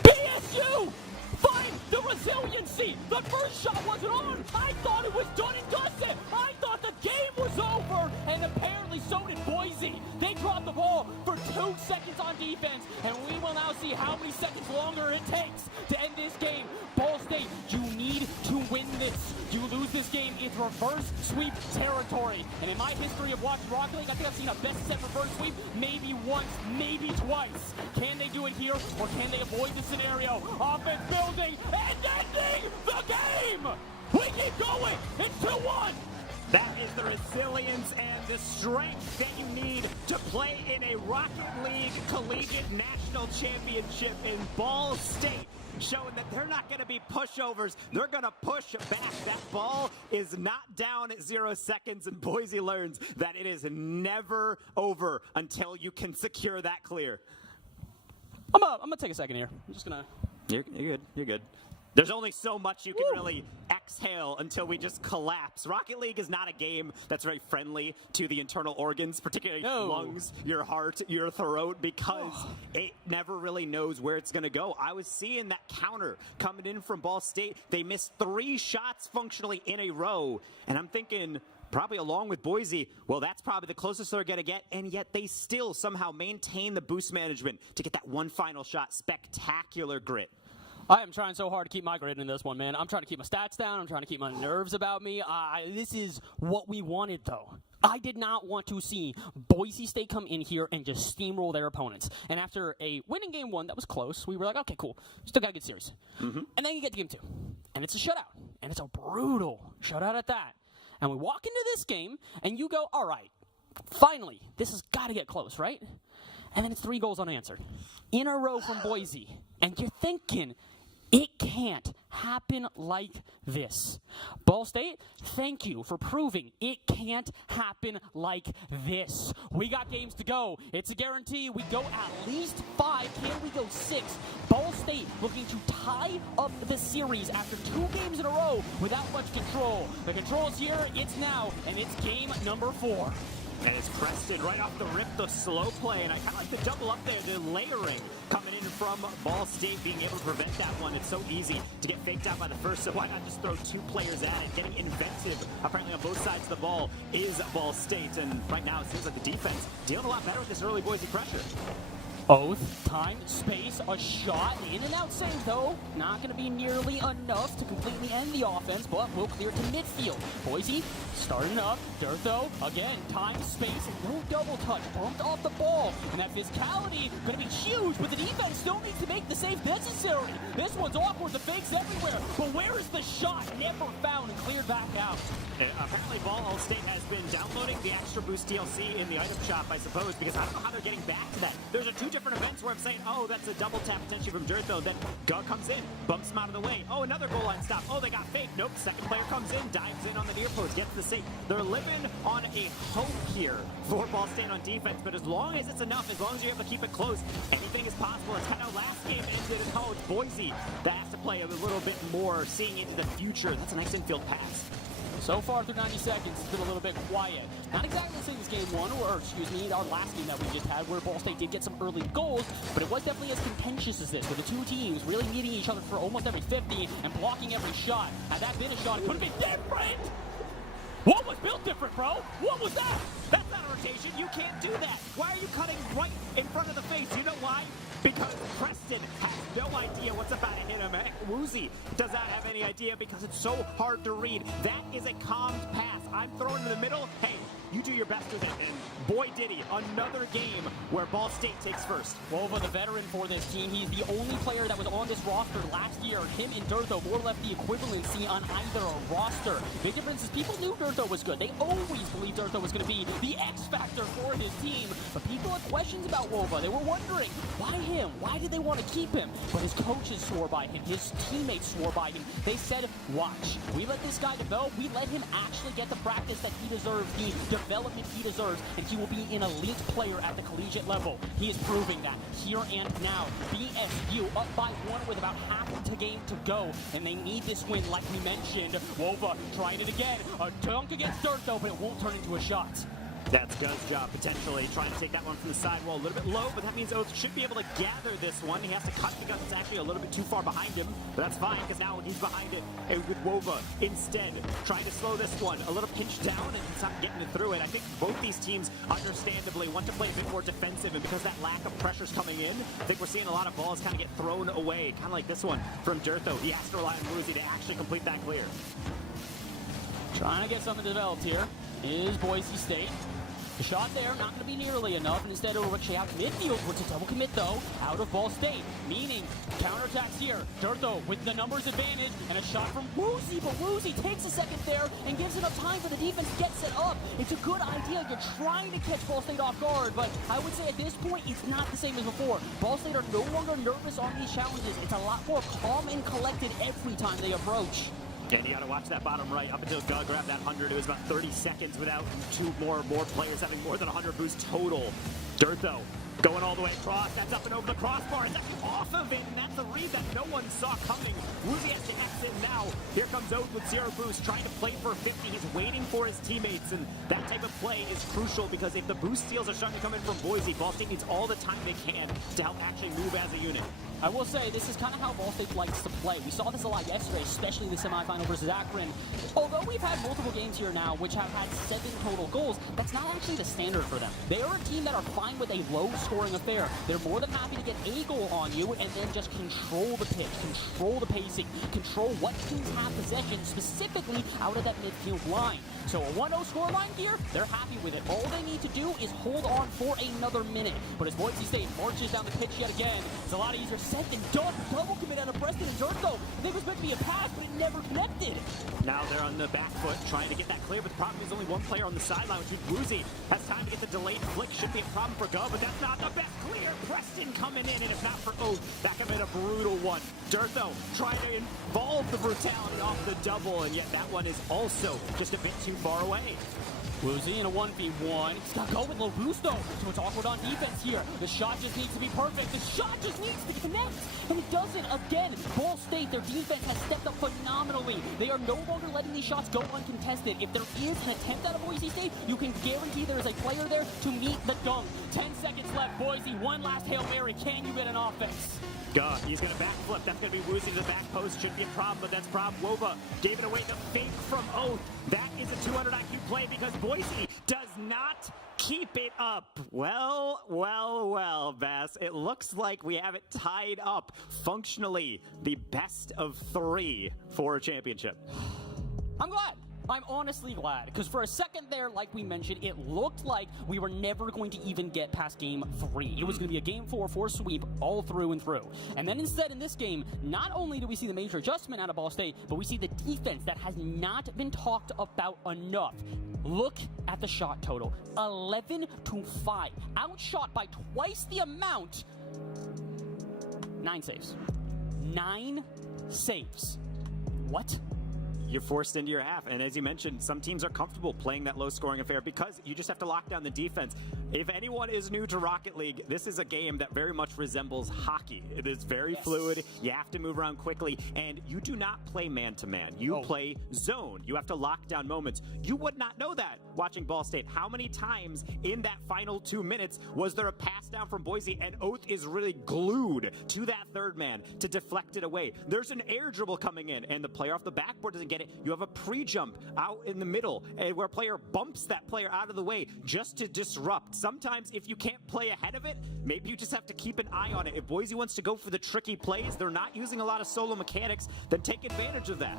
BSU! Find the resiliency! The first shot wasn't on! I thought it was done and dusted! I thought the game was over! And apparently so did Boise. They dropped the ball for 2 seconds on defense, and we will now see how many seconds longer it takes to end this game. Ball State, you need to win this. You lose this game, it's reverse sweep territory. And in my history of watching Rocket League, I think I've seen a best set reverse sweep maybe once, maybe twice. Can they do it here, or can they avoid the scenario? Offense building and ending the game! We keep going! It's 2-1! That is the resilience and the strength that you need to play in a Rocket League Collegiate National Championship in Ball State, showing that they're not going to be pushovers. They're going to push back. That ball is not down at 0 seconds, and Boise learns that it is never over until you can secure that clear. I'm gonna take a second here. I'm just gonna... You're good. You're good. There's only so much you can really exhale until we just collapse. Rocket League is not a game that's very friendly to the internal organs, particularly lungs, your heart, your throat, because it never really knows where it's going to go. I was seeing that counter coming in from Ball State. They missed 3 shots functionally in a row, and I'm thinking, probably along with Boise, well, that's probably the closest they're going to get, and yet they still somehow maintain the boost management to get that one final shot. Spectacular grit. I am trying so hard to keep my grit in this one, man. I'm trying to keep my stats down. I'm trying to keep my nerves about me. This is what we wanted, though. I did not want to see Boise State come in here and just steamroll their opponents. And after a winning game 1 that was close, we were like, okay, cool. Still got to get serious. And then you get to game 2. And it's a shutout. And it's a brutal shutout at that. And we walk into this game, and you go, all right, finally, this has got to get close, right? And then it's 3 goals unanswered in a row from Boise. And you're thinking, it can't happen like this. Ball State, thank you for proving it can't happen like this. We got games to go. It's a guarantee. We go at least 5. Can we go 6? Ball State looking to tie up the series after 2 games in a row without much control. The control is here. It's now, and it's game number 4. And it's Preston right off the rip, the slow play, and I kind of like the double up there, the layering coming in from Ball State, being able to prevent that one. It's so easy to get faked out by the first, so why not just throw 2 players at it? Getting inventive, apparently on both sides of the ball, is Ball State, and right now it seems like the defense dealing a lot better with this early Boise pressure. Oath, time, space, a shot, in and out save though. Not going to be nearly enough to completely end the offense, but will clear to midfield. Boise starting up, Dirtho, again, time, space, no double touch, bumped off the ball, and that physicality going to be huge, but the defense still needs to make the save necessary. This one's awkward, the fakes everywhere, but where is the shot? Never found and cleared back out. Apparently Ball State has been downloading the Extra Boost DLC in the item shop, I suppose, because I don't know how they're getting back to that. There's 2 different events where I'm saying, oh, that's a double tap potentially from Dirtho, then Gug comes in, bumps him out of the way. Oh, another goal line stop. Oh, they got fake. Nope, second player comes in, dives in on the near post, gets the save. They're living on a hope here for Ball State on defense, but as long as it's enough, as long as you're able to keep it close, anything is possible. It's kind of last game ended, and oh, it's Boise that has to play a little bit more, seeing into the future. That's a nice infield pass. So far through 90 seconds, it's been a little bit quiet. Not exactly the same as game 1, or excuse me, our last game that we just had, where Ball State did get some early goals, but it was definitely as contentious as this, with the 2 teams really meeting each other for almost every 50 and blocking every shot. Had that been a shot, it could have been different! What was built different, bro? What was that? That's not a rotation. You can't do that. Why are you cutting right in front of the face? You know why? Because Preston has no idea what's about to hit him. Woozy does not have any idea because it's so hard to read. That is a calmed pass. I'm throwing in the middle. Hey, you do your best with it. And boy, did he. Another game where Ball State takes first. Wova, the veteran for this team, he's the only player that was on this roster last year. Him and Dirtho more or less the equivalency on either a roster. Big difference is people knew Dirtho was good. They always believed Dirtho was going to be the X factor for his team. But people had questions about Wova. They were wondering, why him? Why did they want to keep him? But his coaches swore by him. His teammates swore by him. They said, watch. We let this guy develop. We let him actually get the practice that he deserves, the development he deserves, and he will be an elite player at the collegiate level. He is proving that here and now. BSU up by 1 with about half the game to go, and they need this win like we mentioned. Wova trying it again. A dunk against Dirtho, but it won't turn into a shot. That's Guz's job, potentially trying to take that one from the sidewall. A little bit low, but that means Oath should be able to gather this one. He has to cut because it's actually a little bit too far behind him, but that's fine because now he's behind it with Wova instead. Trying to slow this one. A little pinch down, and he's not getting it through it. I think both these teams, understandably, want to play a bit more defensive, and because that lack of pressure's coming in, I think we're seeing a lot of balls kind of get thrown away, kind of like this one from Dirtho. He has to rely on Woozy to actually complete that clear. Trying to get something developed here is Boise State. The shot there, not going to be nearly enough, and instead it'll actually out midfield, which is double commit though, out of Ball State, meaning counterattacks here. Dirtho with the numbers advantage, and a shot from Woozy, but Woozy takes a second there and gives enough time for the defense to get set up. It's a good idea. You're trying to catch Ball State off guard, but I would say at this point, it's not the same as before. Ball State are no longer nervous on these challenges. It's a lot more calm and collected every time they approach. And you got to watch that bottom right. Up until Gug grabbed that 100, it was about 30 seconds without two more players having more than 100 boosts total. Dirtho going all the way across. That's up and over the crossbar. It's actually off of it, and that's a read that no one saw coming. Woozy has to exit now. Here comes Oath with 0 boost, trying to play for 50. He's waiting for his teammates, and that type of play is crucial because if the boost steals are starting to come in from Boise, Ball State needs all the time they can to help actually move as a unit. I will say, this is kind of how Ball State likes to play. We saw this a lot yesterday, especially the semifinal versus Akron. Although we've had multiple games here now which have had 7 total goals, that's not actually the standard for them. They are a team that are fine with a low-scoring affair. They're more than happy to get a goal on you and then just control the pitch, control the pacing, control what teams have possession, specifically out of that midfield line. So a 1-0 scoreline here, they're happy with it. All they need to do is hold on for another minute. But as Boise State marches down the pitch yet again, it's a lot easier said than done. Double commit out of Preston and Dirtho. I think it was meant to be a pass, but it never connected. Now they're on the back foot trying to get that clear, but the problem is only one player on the sideline, which is Woozy. Has time to get the delayed flick. Should be a problem for Go, but that's not the best clear. Preston coming in, and if not for Oath, that could have been a brutal one. Dirtho trying to involve the brutality off the double, and yet that one is also just a bit too far away. Woozy in a 1v1. He's got to go with low boost though, so it's awkward on defense here. The shot just needs to be perfect. The shot just needs to connect, and it doesn't. Again, Ball State, their defense has stepped up phenomenally. They are no longer letting these shots go uncontested. If there is an attempt out of Boise State, you can guarantee there is a player there to meet the dunk. 10 seconds left, Boise, one last Hail Mary. Can you get an offense? He's going to backflip. That's going to be Woozy to the back post. Shouldn't be a problem, but that's Prob. Wova gave it away. The fake from Oath. That is a 200 IQ play because Boise does not keep it up. Well, Bass. It looks like we have it tied up. Functionally, the best of 3 for a championship. I'm glad. I'm honestly glad, because for a second there, like we mentioned, it looked like we were never going to even get past game 3. It was going to be a game 4 sweep all through and through. And then instead in this game, not only do we see the major adjustment out of Ball State, but we see the defense that has not been talked about enough. Look at the shot total. 11-5. Outshot by twice the amount. 9 saves. 9 saves. What? You're forced into your half, and as you mentioned, some teams are comfortable playing that low-scoring affair because you just have to lock down the defense. If anyone is new to Rocket League, this is a game that very much resembles hockey. It is very fluid. You have to move around quickly, and you do not play man-to-man. You play zone. You have to lock down moments. You would not know that watching Ball State. How many times in that final 2 minutes was there a pass down from Boise, and Oath is really glued to that third man to deflect it away? There's an air dribble coming in, and the player off the backboard doesn't get it. You have a pre-jump out in the middle where a player bumps that player out of the way just to disrupt. Sometimes if you can't play ahead of it, maybe you just have to keep an eye on it. If Boise wants to go for the tricky plays, they're not using a lot of solo mechanics, then take advantage of that.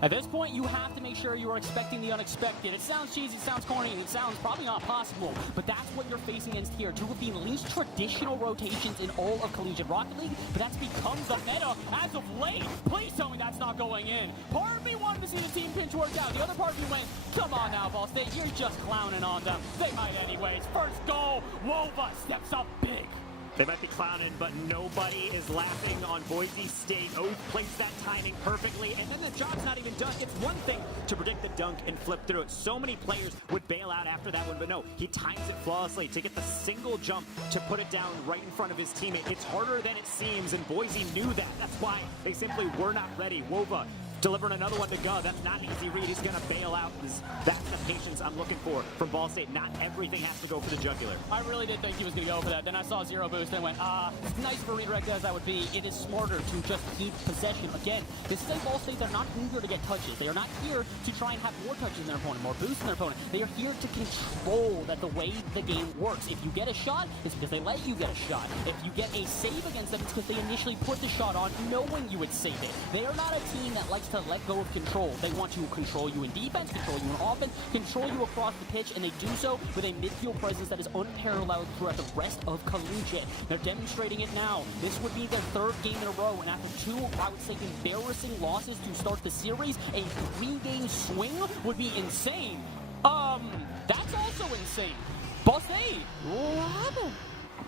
At this point, you have to make sure you are expecting the unexpected. It sounds cheesy, it sounds corny, and it sounds probably not possible, but that's what you're facing against here. 2 of the least traditional rotations in all of collegiate Rocket League, but that's become the meta as of late. Please tell me that's not going in. Part of me wanted to see the team pinch work out. The other part of me went, come on now, Ball State, you're just clowning on them. They might anyways. First goal, Wova steps up big. They might be clowning, but nobody is laughing on Boise State. Oath plays that timing perfectly, and then the job's not even done. It's one thing to predict the dunk and flip through it. So many players would bail out after that one, but no, he times it flawlessly to get the single jump to put it down right in front of his teammate. It's harder than it seems, and Boise knew that. That's why they simply were not ready. Wova delivering another one to go. That's not an easy read. He's going to bail out. That's the patience I'm looking for from Ball State. Not everything has to go for the jugular. I really did think he was going to go for that. Then I saw 0 boost and went, nice for redirect as that would be. It is smarter to just keep possession. Again, this is a Ball State. They're not eager to get touches. They are not here to try and have more touches than their opponent, more boosts than their opponent. They are here to control that the way the game works. If you get a shot, it's because they let you get a shot. If you get a save against them, it's because they initially put the shot on knowing you would save it. They are not a team that likes to let go of control. They want to control you in defense, control you in offense, control you across the pitch, and they do so with a midfield presence that is unparalleled throughout the rest of collegiate. They're demonstrating it now. This would be their 3rd game in a row, and after 2, I would say, embarrassing losses to start the series, a 3-game swing would be insane. That's also insane. Ball State, what happened?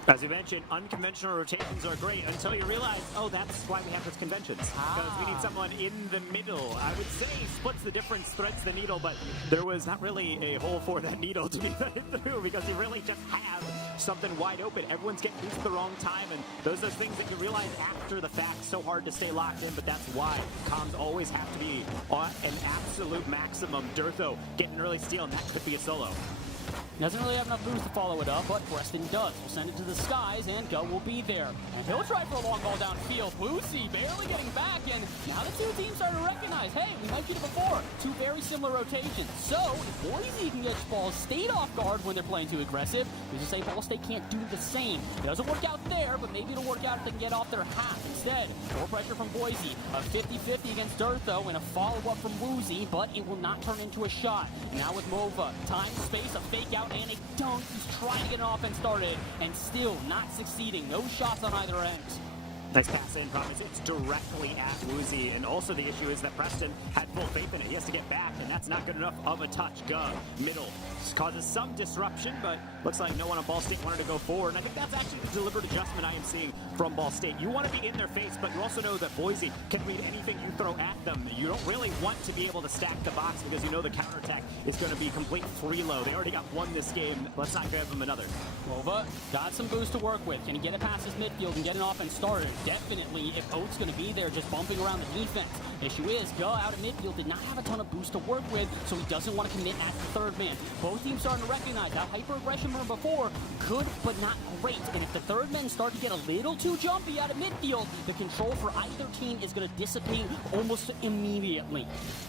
As you mentioned, unconventional rotations are great until you realize, oh, that's why we have those conventions. Because we need someone in the middle. I would say splits the difference, threads the needle, but there was not really a hole for that needle to be threaded through because you really just have something wide open. Everyone's getting used at the wrong time, and those are things that you realize after the fact. So hard to stay locked in, but that's why comms always have to be on an absolute maximum. Durtho getting an early steal, and that could be a solo. Doesn't really have enough boost to follow it up, but Preston does. We'll send it to the skies, and Go will be there. And he'll try for a long ball downfield. Woozy barely getting back, and now the 2 teams start to recognize, hey, we might get it before. 2 very similar rotations. So, if Boise can get Ball State off guard when they're playing too aggressive, we just say Ball State can't do the same. It doesn't work out there, but maybe it'll work out if they can get off their half. Instead, more pressure from Boise. A 50-50 against Durtho, and a follow-up from Woozy, but it will not turn into a shot. Now with Mova, time, space, a fake out, and a dunk. He's trying to get an offense started and still not succeeding. No shots on either end. Nice pass in, promise. It's directly at Woozy, and also the issue is that Preston had full faith in it. He has to get back, and that's not good enough of a touch. Middle causes some disruption, but looks like no one on Ball State wanted to go forward, and I think that's actually the deliberate adjustment I am seeing from Ball State. You want to be in their face, but you also know that Boise can read anything you throw at them. You don't really want to be able to stack the box because you know the counterattack is going to be complete freeload. They already got one this game. Let's not give them another. Wova got some boost to work with. Can he get it past his midfield and get an offense started? Definitely, if Oates going to be there just bumping around the defense. Issue is, Go out of midfield did not have a ton of boost to work with, so he doesn't want to commit as the third man. Both teams starting to recognize that hyper-aggression from before, good but not great. And if the third men start to get a little too jumpy out of midfield, the control for either team is going to dissipate almost immediately.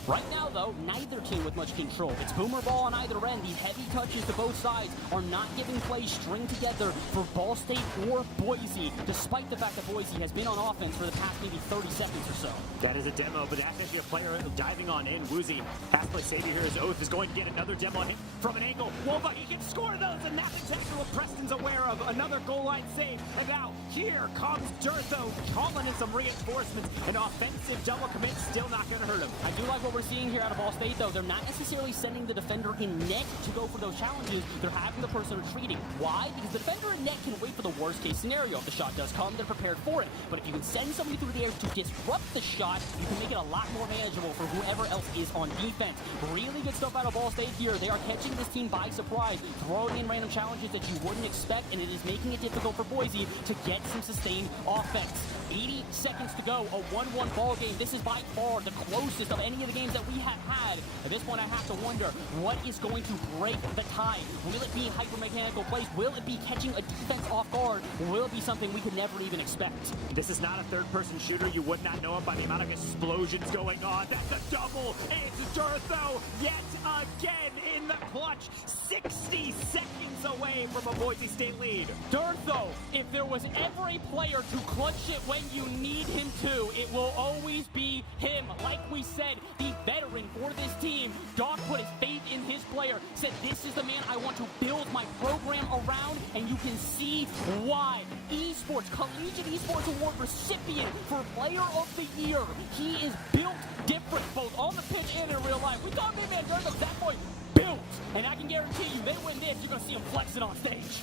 Right now, though, neither team with much control. It's boomer ball on either end. These heavy touches to both sides are not giving plays string together for Ball State or Boise, despite the fact that Boise has been on offense for the past maybe 30 seconds or so. That is a demo, but that's actually a player diving on in. Woozy has to play savior here as Oath is going to get another demo on him from an angle. Wova, he can score those, and that's exactly what Preston's aware of. Another goal line save. And now here comes Durtho calling in some reinforcements. An offensive double commit still not going to hurt him. I do like what we're seeing here out of Ball State, though. They're not necessarily sending the defender in net to go for those challenges. They're having the person retreating. Why? Because the defender in net can wait for the worst case scenario. If the shot does come, they're prepared for it. But if you can send somebody through the air to disrupt the shot, you can make it a lot more manageable for whoever else is on defense. Really good stuff out of Ball State here. They are catching this team by surprise, throwing in random challenges that you wouldn't expect, and it is making it difficult for Boise to get some sustained offense. 80 seconds to go, a 1-1 ball game. This is by far the closest of any of the games that we have had. At this point, I have to wonder, what is going to break the tie? Will it be hyper-mechanical plays? Will it be catching a defense off guard? Or will it be something we could never even expect? This is not a third-person shooter. You would not know it by the amount of explosions going on. That's a double. It's Durtho yet again in the clutch. 60 seconds away from a Boise State lead. Durtho, if there was ever a player to clutch it when you need him to, it will always be him. Like we said, the veteran for this team, Doc put his faith in his player, said this is the man I want to build my program around, and you can see why. Esports, Collegiate Esports Award recipient for Player of the Year. He is built different, both on the pitch and in real life. We thought maybe at Durtho, that boy built, and I can guarantee you, they win this, you're going to see him flexing on stage.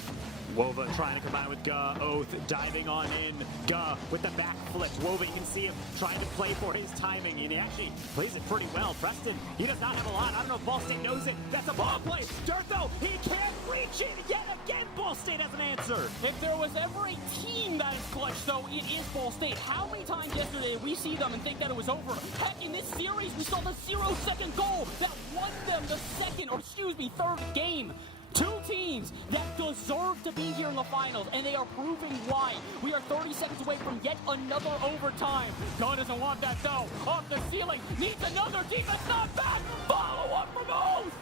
Wova trying to combine with Guh. Oath diving on in. Guh with the back flip. Wova, you can see him trying to play for his timing, and he actually plays it pretty well. Preston, he does not have a lot. I don't know if Ball State knows it. That's a ball play. Durtho, he can't reach it yet again. Ball State has an answer. If there was ever a team that is clutch, though, it is Ball State. How many times yesterday did we see them and think that it was over? Heck, in this series, we saw the 0-second goal that won them the third game. Two teams that deserve to be here in the finals, and they are proving why. We are 30 seconds away from yet another overtime. Guh doesn't want that, though. Off the ceiling, needs another defense, not back. Follow up from Oath.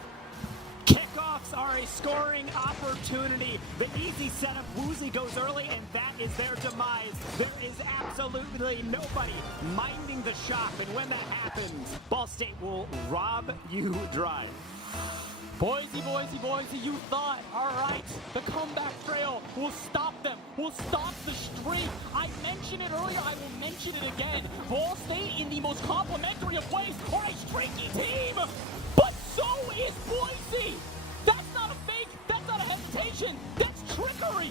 Kickoffs are a scoring opportunity. The easy setup, Woozy goes early, and that is their demise. There is absolutely nobody minding the shop, and when that happens, Ball State will rob you dry. Boise, Boise, Boise, you thought, all right, the comeback trail will stop them, will stop the streak. I mentioned it earlier, I will mention it again. Ball State, in the most complimentary of ways, are a streaky team, but so is Boise. That's not a fake, that's not a hesitation, that's trickery.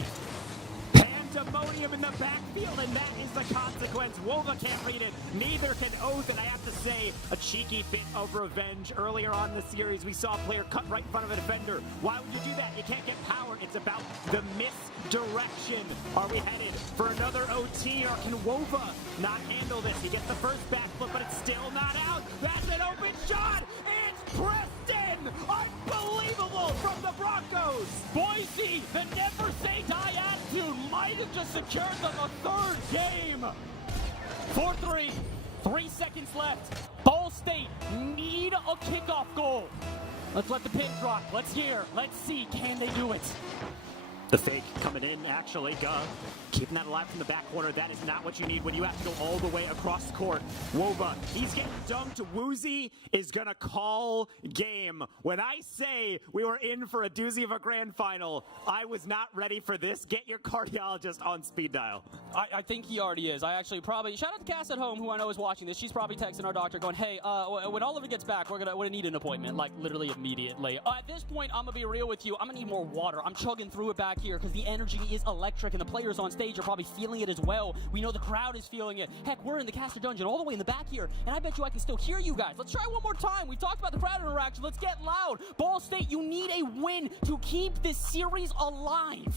Pandemonium in the backfield, and that is the consequence. Wova can't read it, neither can Oath, and I have to say, a cheeky bit of revenge. Earlier on in the series, we saw a player cut right in front of a defender. Why would you do that? You can't get power. It's about the misdirection. Are we headed for another OT, or can Wova not handle this? He gets the first backflip, but it's still not out. That's an open shot. It's Preston. Unbelievable from the Broncos. Boise, the never say die attitude might have just secured them a third game. 4-3, 3 seconds left. Ball State need a kickoff goal. Let's let the pin drop. Let's hear. Let's see. Can they do it? The fake coming in, actually. Guh keeping that alive from the back corner. That is not what you need when you have to go all the way across the court. Wova, he's getting dunked. Woozy is going to call game. When I say we were in for a doozy of a grand final, I was not ready for this. Get your cardiologist on speed dial. I think he already is. I actually probably, shout out to Cass at home, who I know is watching this. She's probably texting our doctor going, hey, when Oliver gets back, we're gonna need an appointment, like literally immediately. At this point, I'm gonna be real with you. I'm gonna need more water. I'm chugging through it back back here because the energy is electric and the players on stage are probably feeling it as well. We know the crowd is feeling it. Heck, we're in the caster dungeon all the way in the back here, and I bet you I can still hear you guys. Let's try one more time. We've talked about the crowd interaction. Let's get loud. Ball State, you need a win to keep this series alive.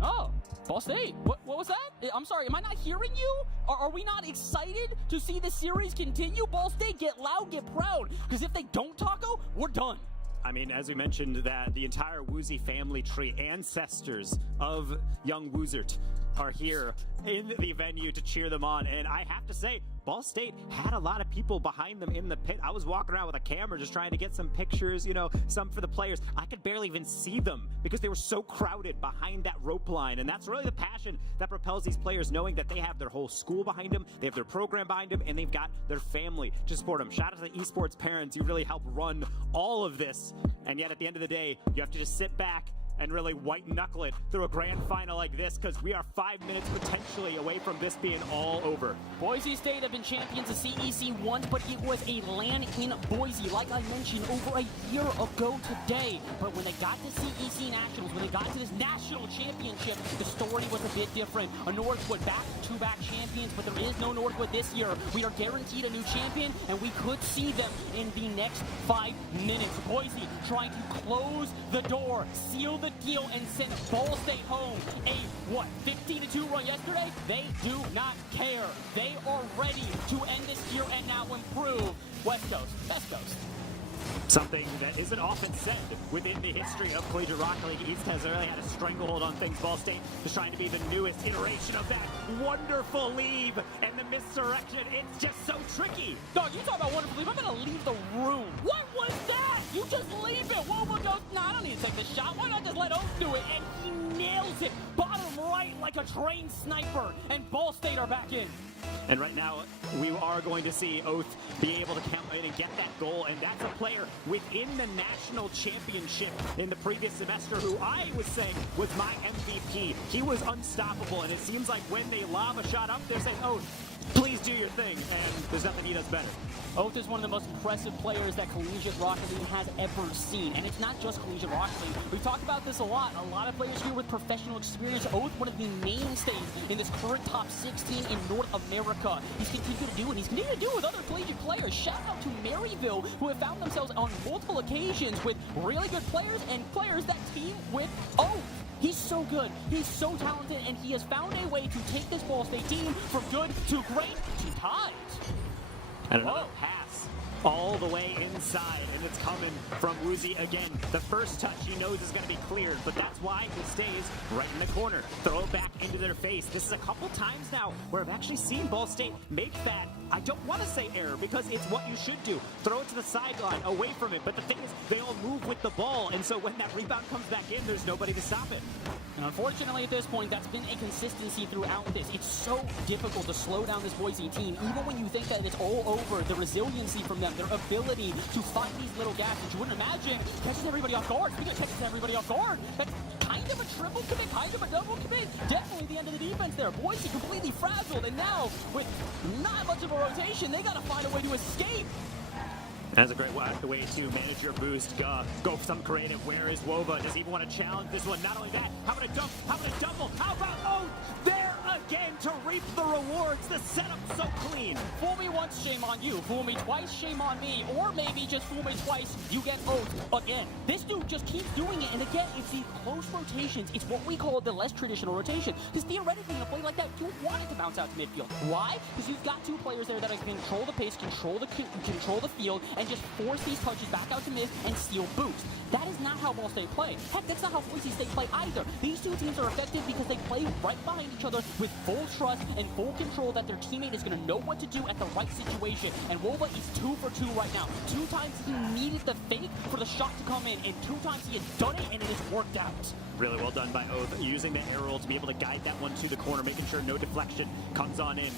Oh, Ball State, what was that? I'm sorry, am I not hearing you? Are we not excited to see the series continue? Ball State, get loud, get proud, because if they don't, Taco, we're done. I mean, as we mentioned, that the entire Woozy family tree, ancestors of young Woozert, are here in the venue to cheer them on. And I have to say, Ball State had a lot of people behind them in the pit. I was walking around with a camera just trying to get some pictures, you know, some for the players. I could barely even see them because they were so crowded behind that rope line. And that's really the passion that propels these players, knowing that they have their whole school behind them, they have their program behind them, and they've got their family to support them. Shout out to the esports parents. You really help run all of this. And yet at the end of the day, you have to just sit back and really white knuckle it through a grand final like this, because we are 5 minutes potentially away from this being all over. Boise State have been champions of CEC once, but it was a LAN in Boise, like I mentioned, over a year ago today. But when they got to CEC Nationals, when they got to this national championship, the story was a bit different. A Northwood back-to-back champions, but there is no Northwood this year. We are guaranteed a new champion, and we could see them in the next 5 minutes. Boise trying to close the door, seal the deal, and send Ball State home. A 15-2 run yesterday? They do not care. They are ready to end this year and now improve. West Coast, Best Coast. Something that isn't often said within the history of Collegiate Rocket League. East has really had a stranglehold on things. Ball State is trying to be the newest iteration of that wonderful leave, and the misdirection, it's just so tricky. Dog, you talk about wonderful leave, I'm gonna leave the room. What was that? You just leave it. Wova goes, nah, I don't need to take the shot. Why not just let Oath do it? And he nails it. Bottom right like a trained sniper. And Ball State are back in. And right now, we are going to see Oath be able to come in and get that goal. And that's a player within the national championship in the previous semester who I was saying was my MVP. He was unstoppable. And it seems like when they lob a shot up, they're saying, Oath, please do your thing. And there's nothing he does better. Oath is one of the most impressive players that Collegiate Rocket League has ever seen. And it's not just Collegiate Rocket League. We've talked about this a lot. A lot of players here with professional experience. Oath, one of the mainstays in this current top 16 in North America. He's continued to do it. He's continued to do it with other collegiate players. Shout out to Maryville, who have found themselves on multiple occasions with really good players and players that team with Oath. He's so good, he's so talented, and he has found a way to take this Ball State team from good to great to ties. And another pass all the way inside, and it's coming from Woozy again. The first touch he knows is going to be cleared, but that's why he stays right in the corner. Throw it back into their face. This is a couple times now where I've actually seen Ball State make that, I don't want to say error, because it's what you should do. Throw it to the sideline, away from it, but the thing is, they all move with the ball, and so when that rebound comes back in, there's nobody to stop it. And unfortunately at this point, that's been a consistency throughout this. It's so difficult to slow down this Boise team, even when you think that it's all over. The resiliency from them, their ability to find these little gaps that you wouldn't imagine, catches everybody off guard. Speaking of catches everybody off guard, that's kind of a triple commit, kind of a double commit. Definitely the end of the defense there. Boise completely frazzled, and now with not much of a rotation, they got to find a way to escape. That's a great way to manage your boost. Go for some creative. Where is Wova? Does he even want to challenge this one? Not only that, how about a dunk? How about a double? How about there again to reap the rewards? The setup so clean. Fool me once, shame on you. Fool me twice, shame on me. Or maybe just fool me twice, you get Oath again. This dude just keeps doing it, and again, it's the close rotations. It's what we call the less traditional rotation. Because theoretically, in a play like that, you want it to bounce out to midfield. Why? Because you've got two players there that can control the pace, control the field, and just force these touches back out to mid and steal boost. That is not how Ball State play. Heck, that's not how Boise State play either. These two teams are effective because they play right behind each other with full trust and full control that their teammate is going to know what to do at the right situation. And Wova is 2 for 2 right now. 2 times he needed the fake for the shot to come in, and 2 times he has done it, and it has worked out. Really well done by Oath, using the air roll to be able to guide that one to the corner, making sure no deflection comes on in.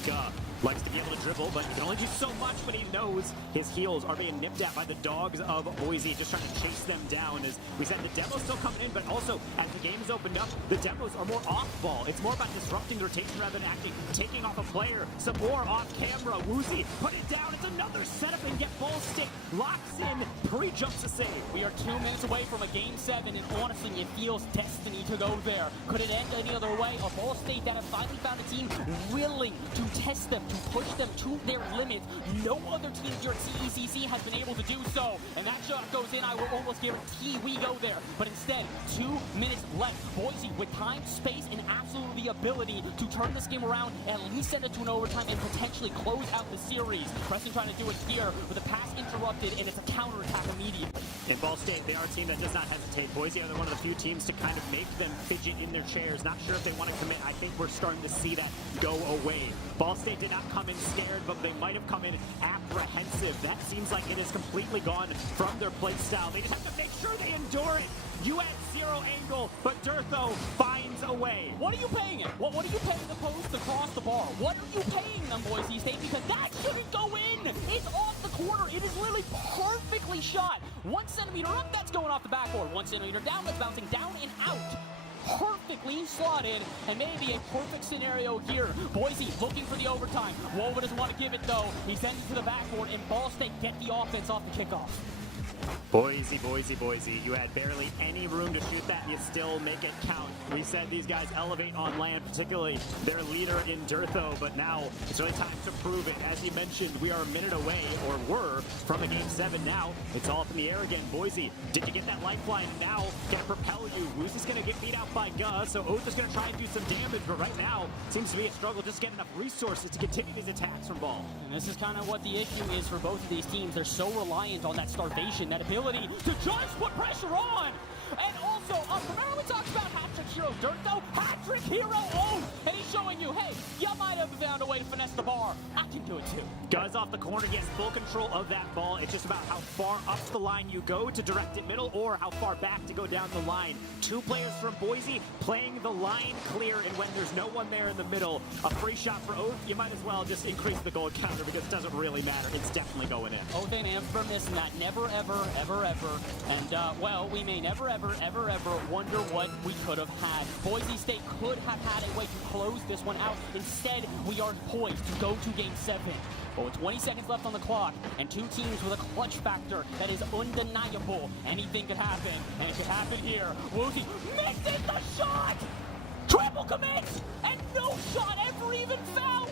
Likes to be able to dribble, but he can only do so much when he knows his heels are being nipped at by the dogs of Boise, just trying to chase them down. As we said, the demo's still coming in, but also as the game is opened up, the demos are more off-ball. It's more about disrupting the rotation rather than acting, taking off a player. Some more off-camera. Woozy, put it down. It's another setup and get Ball State. Locks in, pre-jumps to save. We are 2 minutes away from a Game 7, and honestly, it feels destiny to go there. Could it end any other way? A Ball State that have finally found a team willing to test them, to push them to their limit. No other team here at CECC has been able to do so. And that shot goes in, I will almost guarantee we go there. But instead, 2 minutes left. Boise with time, space, and absolutely the ability to turn this game around, at least send it to an overtime, and potentially close out the series. Preston trying to do it here with a pass interrupted, and it's a counterattack immediately. In Ball State, they are a team that does not hesitate. Boise are one of the few teams to kind of make them fidget in their chairs. Not sure if they want to commit. I think we're starting to see that go away. Ball State did not come in scared, but they might have come in apprehensive. That seems like it is completely gone from their play style. They just have to make sure they endure it. You had zero angle, but Durtho finds a way. What are you paying it? What are you paying the post across the bar? What are you paying them, Boise State? Because that shouldn't go in. It's off the corner. It is literally perfectly shot. 1 centimeter up, that's going off the backboard. 1 centimeter down, that's bouncing down and out. Perfectly slotted, and maybe a perfect scenario here. Boise looking for the overtime. Woven doesn't want to give it though. He sends it to the backboard, and Ball State get the offense off the kickoff. Boise, Boise, Boise. You had barely any room to shoot that, and you still make it count. We said these guys elevate on land, particularly their leader in Durtho, but now it's really time to prove it. As he mentioned, we are a minute away, or were, from a Game 7 now. It's all up in the air again. Boise, did you get that lifeline? Now can propel you. Wooz is going to get beat out by Gus, so Oath is going to try and do some damage, but right now seems to be a struggle just to get enough resources to continue these attacks from Ball. And this is kind of what the issue is for both of these teams. They're so reliant on that starvation, that ability to just put pressure on. And also, remember we talked about hat-trick hero Durtho? Hat-trick hero Oath! And he's showing you, hey, you might have found a way to finesse the bar. I can do it too. Guz off the corner gets full control of that ball. It's just about how far up the line you go to direct it middle, or how far back to go down the line. 2 players from Boise playing the line clear, and when there's no one there in the middle, a free shot for Oath, you might as well just increase the goal counter, because it doesn't really matter. It's definitely going in. Oath ain't ever missing that. Never, ever, ever, ever. And, well, we may never, ever, wonder what we could have had. Boise State could have had a way to close this one out. Instead, we are poised to go to Game 7. But with 20 seconds left on the clock, and 2 teams with a clutch factor that is undeniable, anything could happen, and it could happen here. Woozy misses the shot! Triple commit! And no shot ever even found!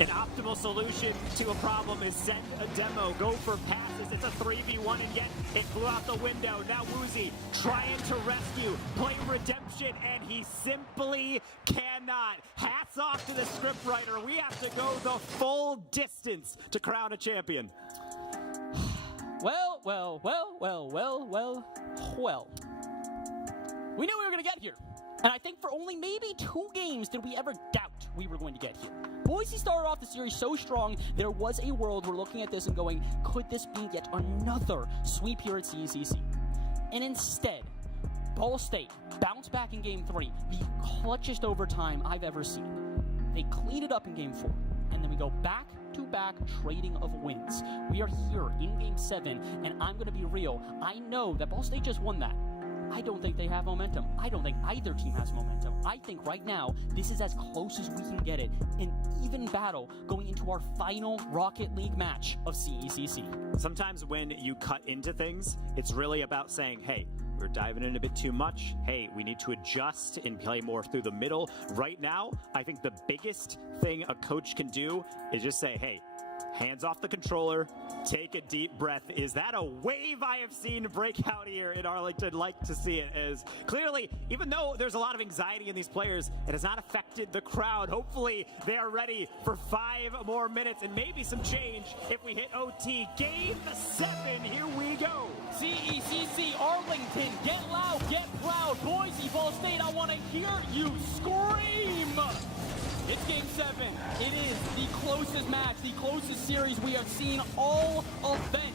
An optimal solution to a problem is send a demo, go for passes. It's a 3v1, and yet it flew out the window. Now Woozy trying to rescue, play redemption, and he simply cannot. Hats off to the scriptwriter. We have to go the full distance to crown a champion. Well. We knew we were going to get here. And I think for only maybe 2 games did we ever doubt we were going to get here. Boise started off the series so strong, there was a world we're looking at this and going, could this be yet another sweep here at CECC? And instead, Ball State bounced back in Game 3, the clutchest overtime I've ever seen. They cleaned it up in Game 4, and then we go back-to-back trading of wins. We are here in Game 7, and I'm going to be real. I know that Ball State just won that. I don't think they have momentum. I don't think either team has momentum. I think right now, this is as close as we can get it. An even battle going into our final Rocket League match of CECC. Sometimes when you cut into things, it's really about saying, hey, we're diving in a bit too much. Hey, we need to adjust and play more through the middle. Right now, I think the biggest thing a coach can do is just say, hey, hands off the controller, take a deep breath. Is that a wave I have seen break out here in Arlington? Like to see it, as clearly, even though there's a lot of anxiety in these players, it has not affected the crowd. Hopefully they are ready for 5 more minutes and maybe some change if we hit OT. Game 7, here we go. CECC Arlington, get loud, get proud. Boise, Ball State, I want to hear you scream. It's Game 7. It is the closest match, the closest series we have seen all event.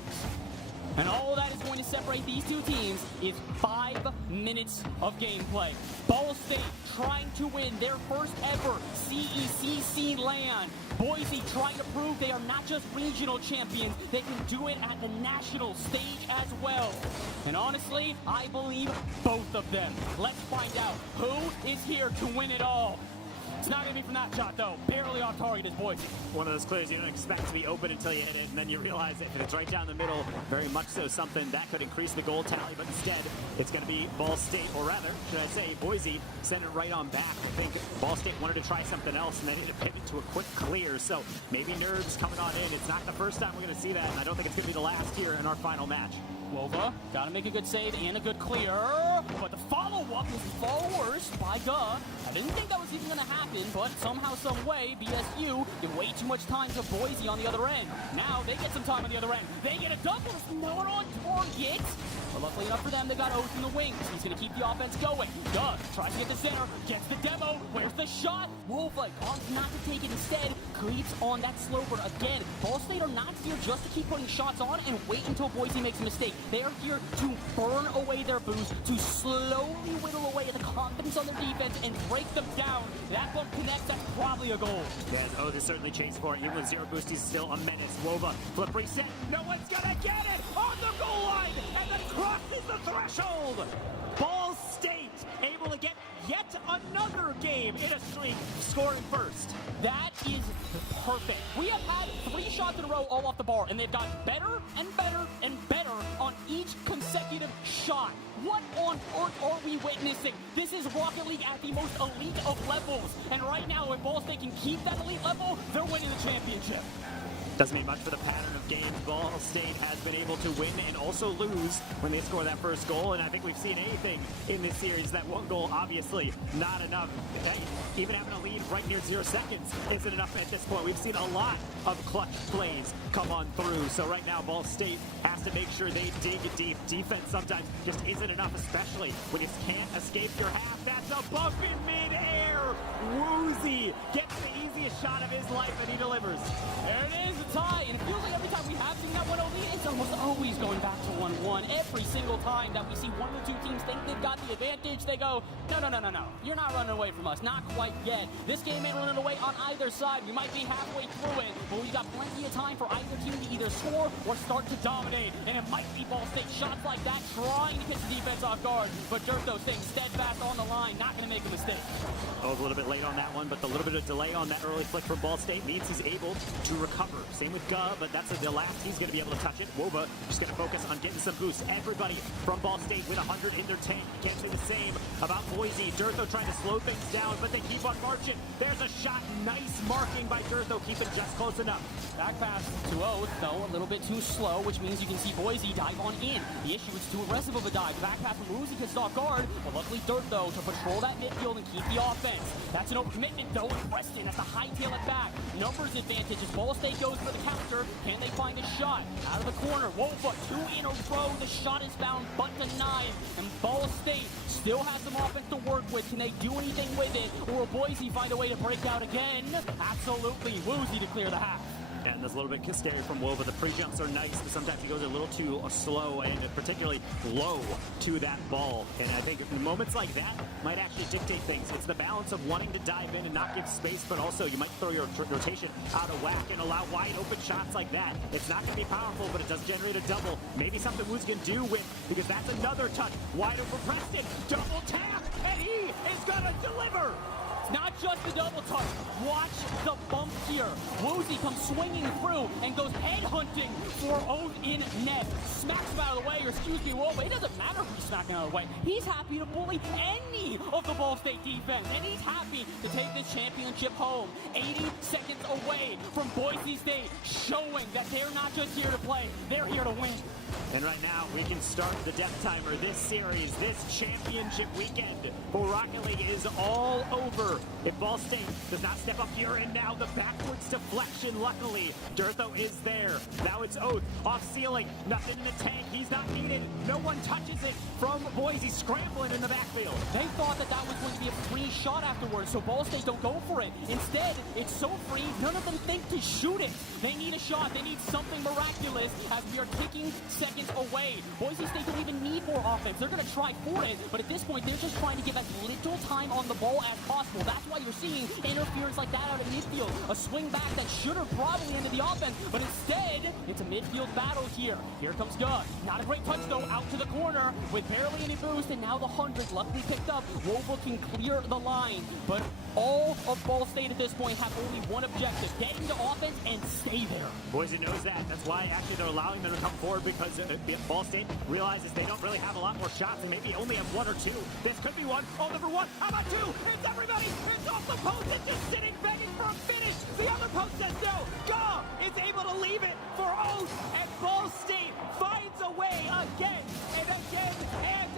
And all that is going to separate these two teams is 5 minutes of gameplay. Ball State trying to win their first ever CECC land. Boise trying to prove they are not just regional champions, they can do it at the national stage as well. And honestly, I believe both of them. Let's find out who is here to win it all. It's not going to be from that shot, though. Barely off target is Boise. One of those clears you don't expect to be open until you hit it, and then you realize that if it's right down the middle, very much so something that could increase the goal tally, but instead, it's going to be Ball State, or rather, should I say, Boise, sent it right on back. I think Ball State wanted to try something else, and they need to pivot to a quick clear, so maybe nerves coming on in. It's not the first time we're going to see that, and I don't think it's going to be the last here in our final match. Wova, gotta make a good save and a good clear, but the follow-up was far worse by Guh. I didn't think that was even gonna happen, but somehow, some way, BSU did way too much time to Boise on the other end. Now they get some time on the other end. They get a double, it's not on target. But luckily enough for them, they got Oath in the wings. He's gonna keep the offense going. Guh tries to get the center, gets the demo. Where's the shot? Wova opts not to take it instead. Creeps on that sloper again. Ball State are not here just to keep putting shots on and wait until Boise makes a mistake. They are here to burn away their boost, to slowly whittle away at the confidence on their defense and break them down. That one connects, that's probably a goal. Yeah, Oath is certainly chasing for it. Even with zero boost, he's still a menace. Wova, flip reset. No one's gonna get it on the goal line, and then crosses the threshold. Ball State able to get yet another game in a streak, scoring first. That is perfect. We have had 3 shots in a row all off the bar, and they've gotten better and better and better on each consecutive shot. What on earth are we witnessing? This is Rocket League at the most elite of levels. And right now, if Ball State can keep that elite level, they're winning the championship. Doesn't mean much for the pattern of games. Ball State has been able to win and also lose when they score that first goal, and I think we've seen anything in this series. That one goal, obviously, not enough. Even having a lead right near 0 seconds isn't enough at this point. We've seen a lot of clutch plays come on through, so right now Ball State has to make sure they dig deep. Defense sometimes just isn't enough, especially when you can't escape your half. That's a bump in midair. Woozy gets the easiest shot of his life, and he delivers. There it is. Tie, and it feels like every time we have seen that 1-0 lead, it's almost always going back to 1-1. Every single time that we see one of the two teams think they've got the advantage, they go, no. You're not running away from us. Not quite yet. This game ain't running away on either side. We might be halfway through it, but we've got plenty of time for either team to either score or start to dominate. And it might be Ball State shots like that trying to pitch the defense off guard, but Dirto staying steadfast on the line, not going to make a mistake. Oh, a little bit late on that one, but the little bit of delay on that early flick from Ball State means he's able to recover. Same with Guh, but that's the last he's going to be able to touch it. Wova just going to focus on getting some boosts. Everybody from Ball State with 100 in their tank. Can't say the same about Boise. Dirtho trying to slow things down, but they keep on marching. There's a shot. Nice marking by Dirtho, keeping just close enough. Back pass to Oath, though a little bit too slow, which means you can see Boise dive on in. The issue is too aggressive of a dive. Back pass from Woozy gets off guard, but luckily Dirtho to patrol that midfield and keep the offense. That's an overcommitment, though, and Preston has to hightail it back. Numbers advantage as Ball State goes for the counter. Can they find a shot? Out of the corner, Wova, 2 in a row. The shot is found but denied. And Ball State still has some offense to work with. Can they do anything with it? Or will Boise find a way to break out again? Absolutely. Woozy to clear the half. And there's a little bit scary from Wova. The pre-jumps are nice, but sometimes he goes a little too slow and particularly low to that ball. And I think moments like that might actually dictate things. It's the balance of wanting to dive in and not give space, but also you might throw your rotation out of whack and allow wide open shots like that. It's not going to be powerful, but it does generate a double. Maybe something Woods can do with, because that's another touch. Wide open Preston, double tap, and he is going to deliver. Not just the double touch. Watch the bump here. Woozy comes swinging through and goes headhunting for Oath in net. Smacks him out of the way, or excuse me, Wova. It doesn't matter if he's smacking out of the way. He's happy to bully any of the Ball State defense, and he's happy to take this championship home. 80 seconds away from Boise State, showing that they're not just here to play, they're here to win. And right now, we can start the death timer. This series, this championship weekend for Rocket League is all over. here. If Ball State does not step up here, and now the backwards deflection, luckily, Durtho is there. Now it's Oath, off ceiling, nothing in the tank, he's not needed. No one touches it from Boise, scrambling in the backfield. They thought that was going to be a free shot afterwards, so Ball State don't go for it. Instead, it's so free, none of them think to shoot it. They need a shot, they need something miraculous as we are kicking seconds away. Boise State don't even need more offense. They're going to try for it, but at this point, they're just trying to give as little time on the ball as possible. That's why you're seeing interference like that out of midfield. A swing back that should have probably ended the offense, but instead, it's a midfield battle here. Here comes Gus. Not a great touch, though, out to the corner with barely any boost, and now the 100 luckily picked up. Roval can clear the line, but all of Ball State at this point have only one objective: get into offense and stay there. Boise knows that. That's why actually they're allowing them to come forward, because Ball State realizes they don't really have a lot more shots and maybe only have one or two. This could be one. Oh, number one. How about two? It's everybody. It's off the post. It's just sitting begging for a finish. The other post says no. Gaw is able to leave it for Oath, and Ball State finds a way again and again and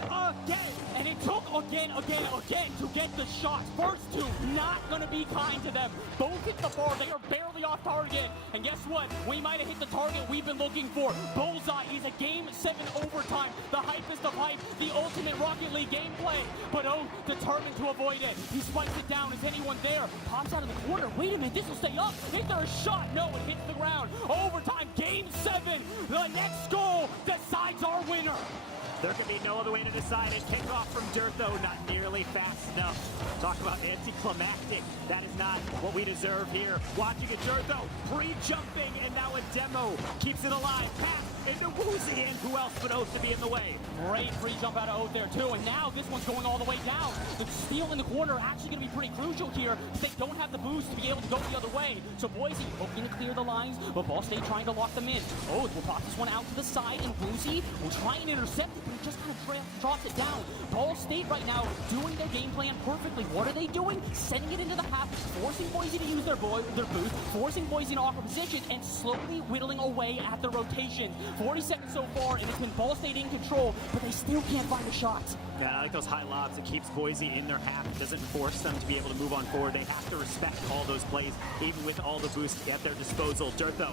again. And it took again to get the shots. First two, not going to be kind to them. Both hit the bar. They are barely off target. And guess what? We might have hit the target we've been looking for. Bullseye is a Game 7 overtime. The hypest of hype. The ultimate Rocket League gameplay. But Oath determined to avoid it. He spikes it down. Is anyone there? Pops out of the corner. Wait a minute. This will stay up. Is there a shot? No, it hits the ground. Overtime. Game 7. The next goal decides our winner. There can be no other way to decide it. Kickoff from Durtho, not nearly fast enough. Talk about anticlimactic. That is not what we deserve here. Watching a Durtho pre-jumping, and now a demo keeps it alive. Pass into Woozy, and who else but Oath to be in the way? Great free jump out of Oath there too, and now this one's going all the way down. The steal in the corner actually going to be pretty crucial here. They don't have the boost to be able to go the other way. So Boise hoping to clear the lines, but Ball State trying to lock them in. Oath will pop this one out to the side, and Woozy will try and intercept it, but just kind of drops it down. Ball State right now doing their game plan perfectly. What are they doing? Sending it into the half, forcing Boise to use their boost, forcing Boise in awkward position, and slowly whittling away at the rotation. 40 seconds so far, and it's been Ball State in control, but they still can't find a shot. Yeah, I like those high lobs. It keeps Boise in their half. It doesn't force them to be able to move on forward. They have to respect all those plays, even with all the boost at their disposal. Durtho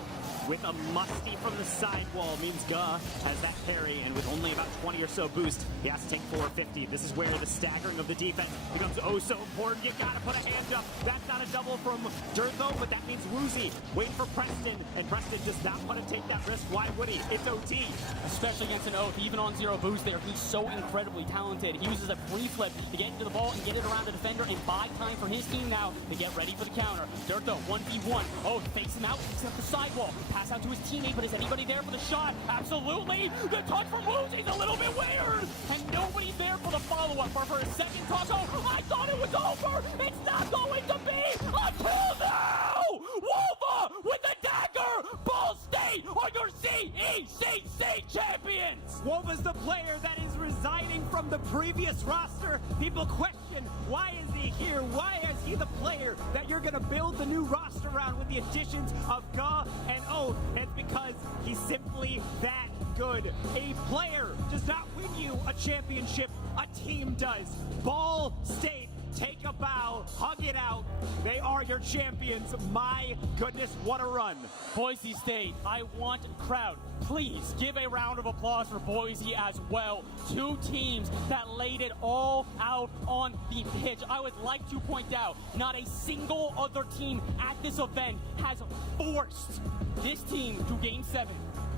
with a musty from the sidewall means Gah has that carry, and with only about 20 or so boost, he has to take 450. This is where the staggering of the defense becomes oh so important. You gotta put a hand up. That's not a double from Durtho, but that means Woozy waiting for Preston, and Preston does not want to take that risk. Why would he? It's OT. Especially against an Oath, even on zero boost there, he's so incredibly talented. He uses a free flip to get into the ball and get it around the defender and buy time for his team now to get ready for the counter. Durtho, 1v1. Oath fakes him out, picks up the sidewall. Pass out to his teammate, but is anybody there for the shot? Absolutely! The touch from Woozy's a little bit weird! And nobody's there for the follow-up for his second toss. Oh, I thought it was over! It's not going to be until now! Wolva with the dagger! Ball State are your CECC champions! Wolva's the player that is resigning from the previous roster. People question, why is he here? Why is he the player that you're going to build the new roster around with the additions of Gah and Oath? And it's because he's simply that good. A player does not win you a championship, a team does. Ball State, take a bow, hug it out. They are your champions. My goodness, what a run. Boise State, I want crowd. Please give a round of applause for Boise as well. Two teams that laid it all out on the pitch. I would like to point out, not a single other team at this event has forced this team to Game 7.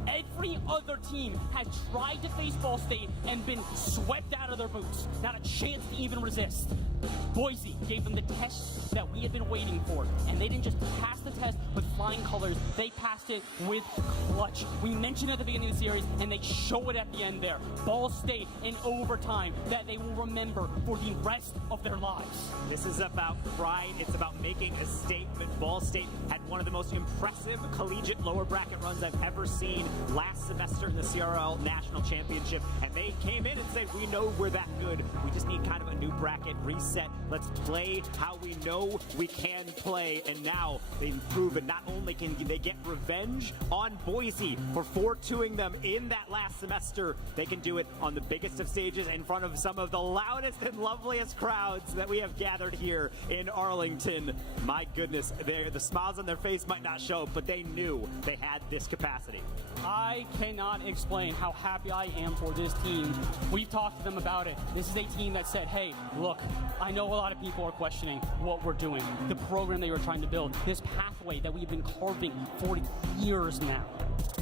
Every other team has tried to face Ball State and been swept out of their boots. Not a chance to even resist. Boise gave them the test that we had been waiting for. And they didn't just pass the test with flying colors. They passed it with clutch. We mentioned at the beginning of the series, and they show it at the end there. Ball State in overtime that they will remember for the rest of their lives. This is about pride. It's about making a statement. Ball State had one of the most impressive collegiate lower bracket runs I've ever seen last semester in the CRL National Championship, and they came in and said, we know we're that good. We just need kind of a new bracket reset. mindset. Let's play how we know we can play. And now they've proven not only can they get revenge on Boise for 4-2ing them in that last semester, they can do it on the biggest of stages in front of some of the loudest and loveliest crowds that we have gathered here in Arlington. My goodness, the smiles on their face might not show, but they knew they had this capacity. I cannot explain how happy I am for this team. We've talked to them about it. This is a team that said, hey, look, I know a lot of people are questioning what we're doing, the program they were trying to build, this pathway that we've been carving for years now.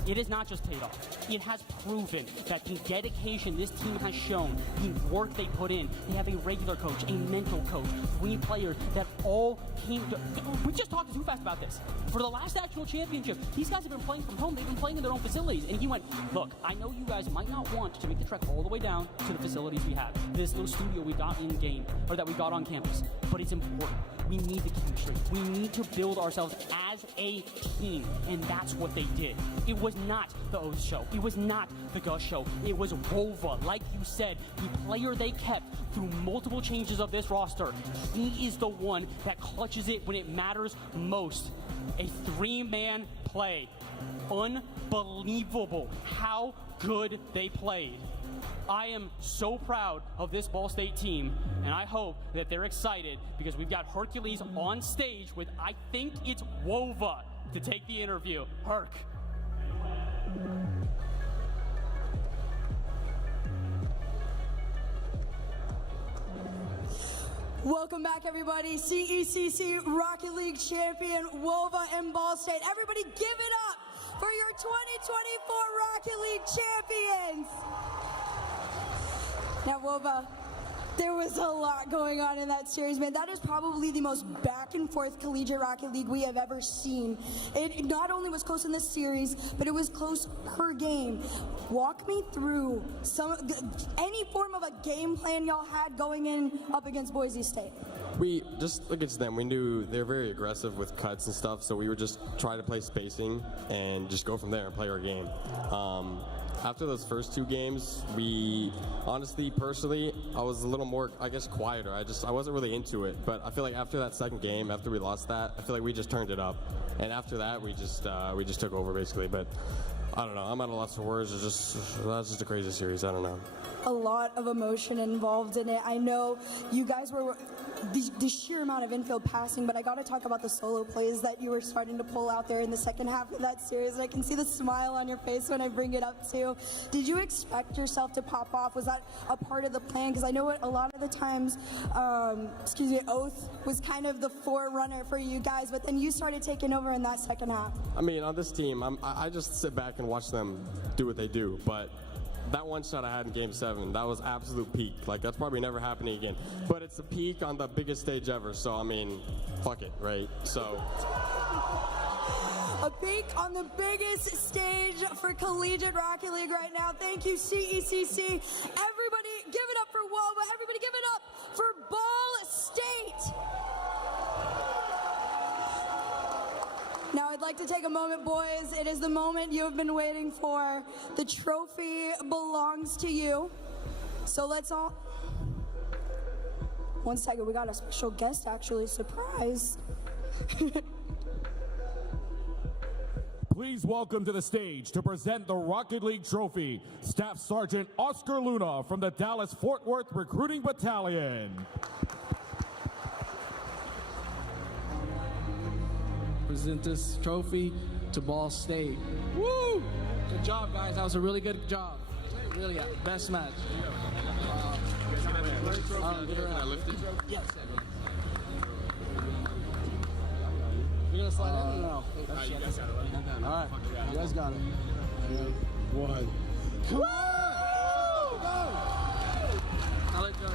It has not just paid off. It has proven that the dedication this team has shown, the work they put in, they have a regular coach, a mental coach, 3 players that all came to... We just talked to Too Fast about this. For the last national championship, these guys have been playing from home. They've been playing in their own facilities. And he went, look, I know you guys might not want to make the trek all the way down to the facilities we have, this little studio we got in game, or that we got on campus, but it's important. We need the chemistry. We need to build ourselves as a team, and that's what they did. It was not the O's show. It was not the Gus show. It was Wova, like you said, the player they kept through multiple changes of this roster. He is the one that clutches it when it matters most. A 3-man play. Unbelievable how good they played. I am so proud of this Ball State team, and I hope that they're excited because we've got Hercules on stage with, I think it's Wova, to take the interview. Herc. Welcome back, everybody. CECC Rocket League champion Wova and Ball State. Everybody give it up for your 2024 Rocket League champions. Now, Wova, there was a lot going on in that series, man. That is probably the most back-and-forth collegiate Rocket League we have ever seen. It not only was close in this series, but it was close per game. Walk me through any form of a game plan y'all had going in up against Boise State. We just against them, we knew they're very aggressive with cuts and stuff, so we would just try to play spacing and just go from there and play our game. After those first 2 games, we honestly, personally, I was a little more, I guess, quieter. I wasn't really into it. But I feel like after that second game, after we lost that, I feel like we just turned it up. And after that, we just took over basically. But I don't know. I'm at a loss of words. That's just a crazy series. I don't know. A lot of emotion involved in it. I know you guys were the sheer amount of infield passing, but I got to talk about the solo plays that you were starting to pull out there in the second half of that series. And I can see the smile on your face when I bring it up too. Did you expect yourself to pop off? Was that a part of the plan? Because I know a lot of the times, Oath was kind of the forerunner for you guys, but then you started taking over in that second half. I mean, on this team, I just sit back and watch them do what they do, but that one shot I had in Game 7, that was absolute peak. Like, that's probably never happening again. But it's a peak on the biggest stage ever, so, I mean, fuck it, right? So... A peak on the biggest stage for Collegiate Rocket League right now. Thank you, CECC. Everybody, give it up for Wova. Everybody, give it up for Ball State. Now, I'd like to take a moment, boys. It is the moment you have been waiting for. The trophy belongs to you. So let's all... One second, we got a special guest, actually. Surprise. Please welcome to the stage to present the Rocket League trophy, Staff Sergeant Oscar Luna from the Dallas-Fort Worth Recruiting Battalion. Present this trophy to Ball State. Woo! Good job, guys. That was a really good job. Really, best match. Can I lift it? Yes. You're gonna slide in or no? You guys got it, right? All right, you guys got it. 1. Come on! Go! I'll let you go.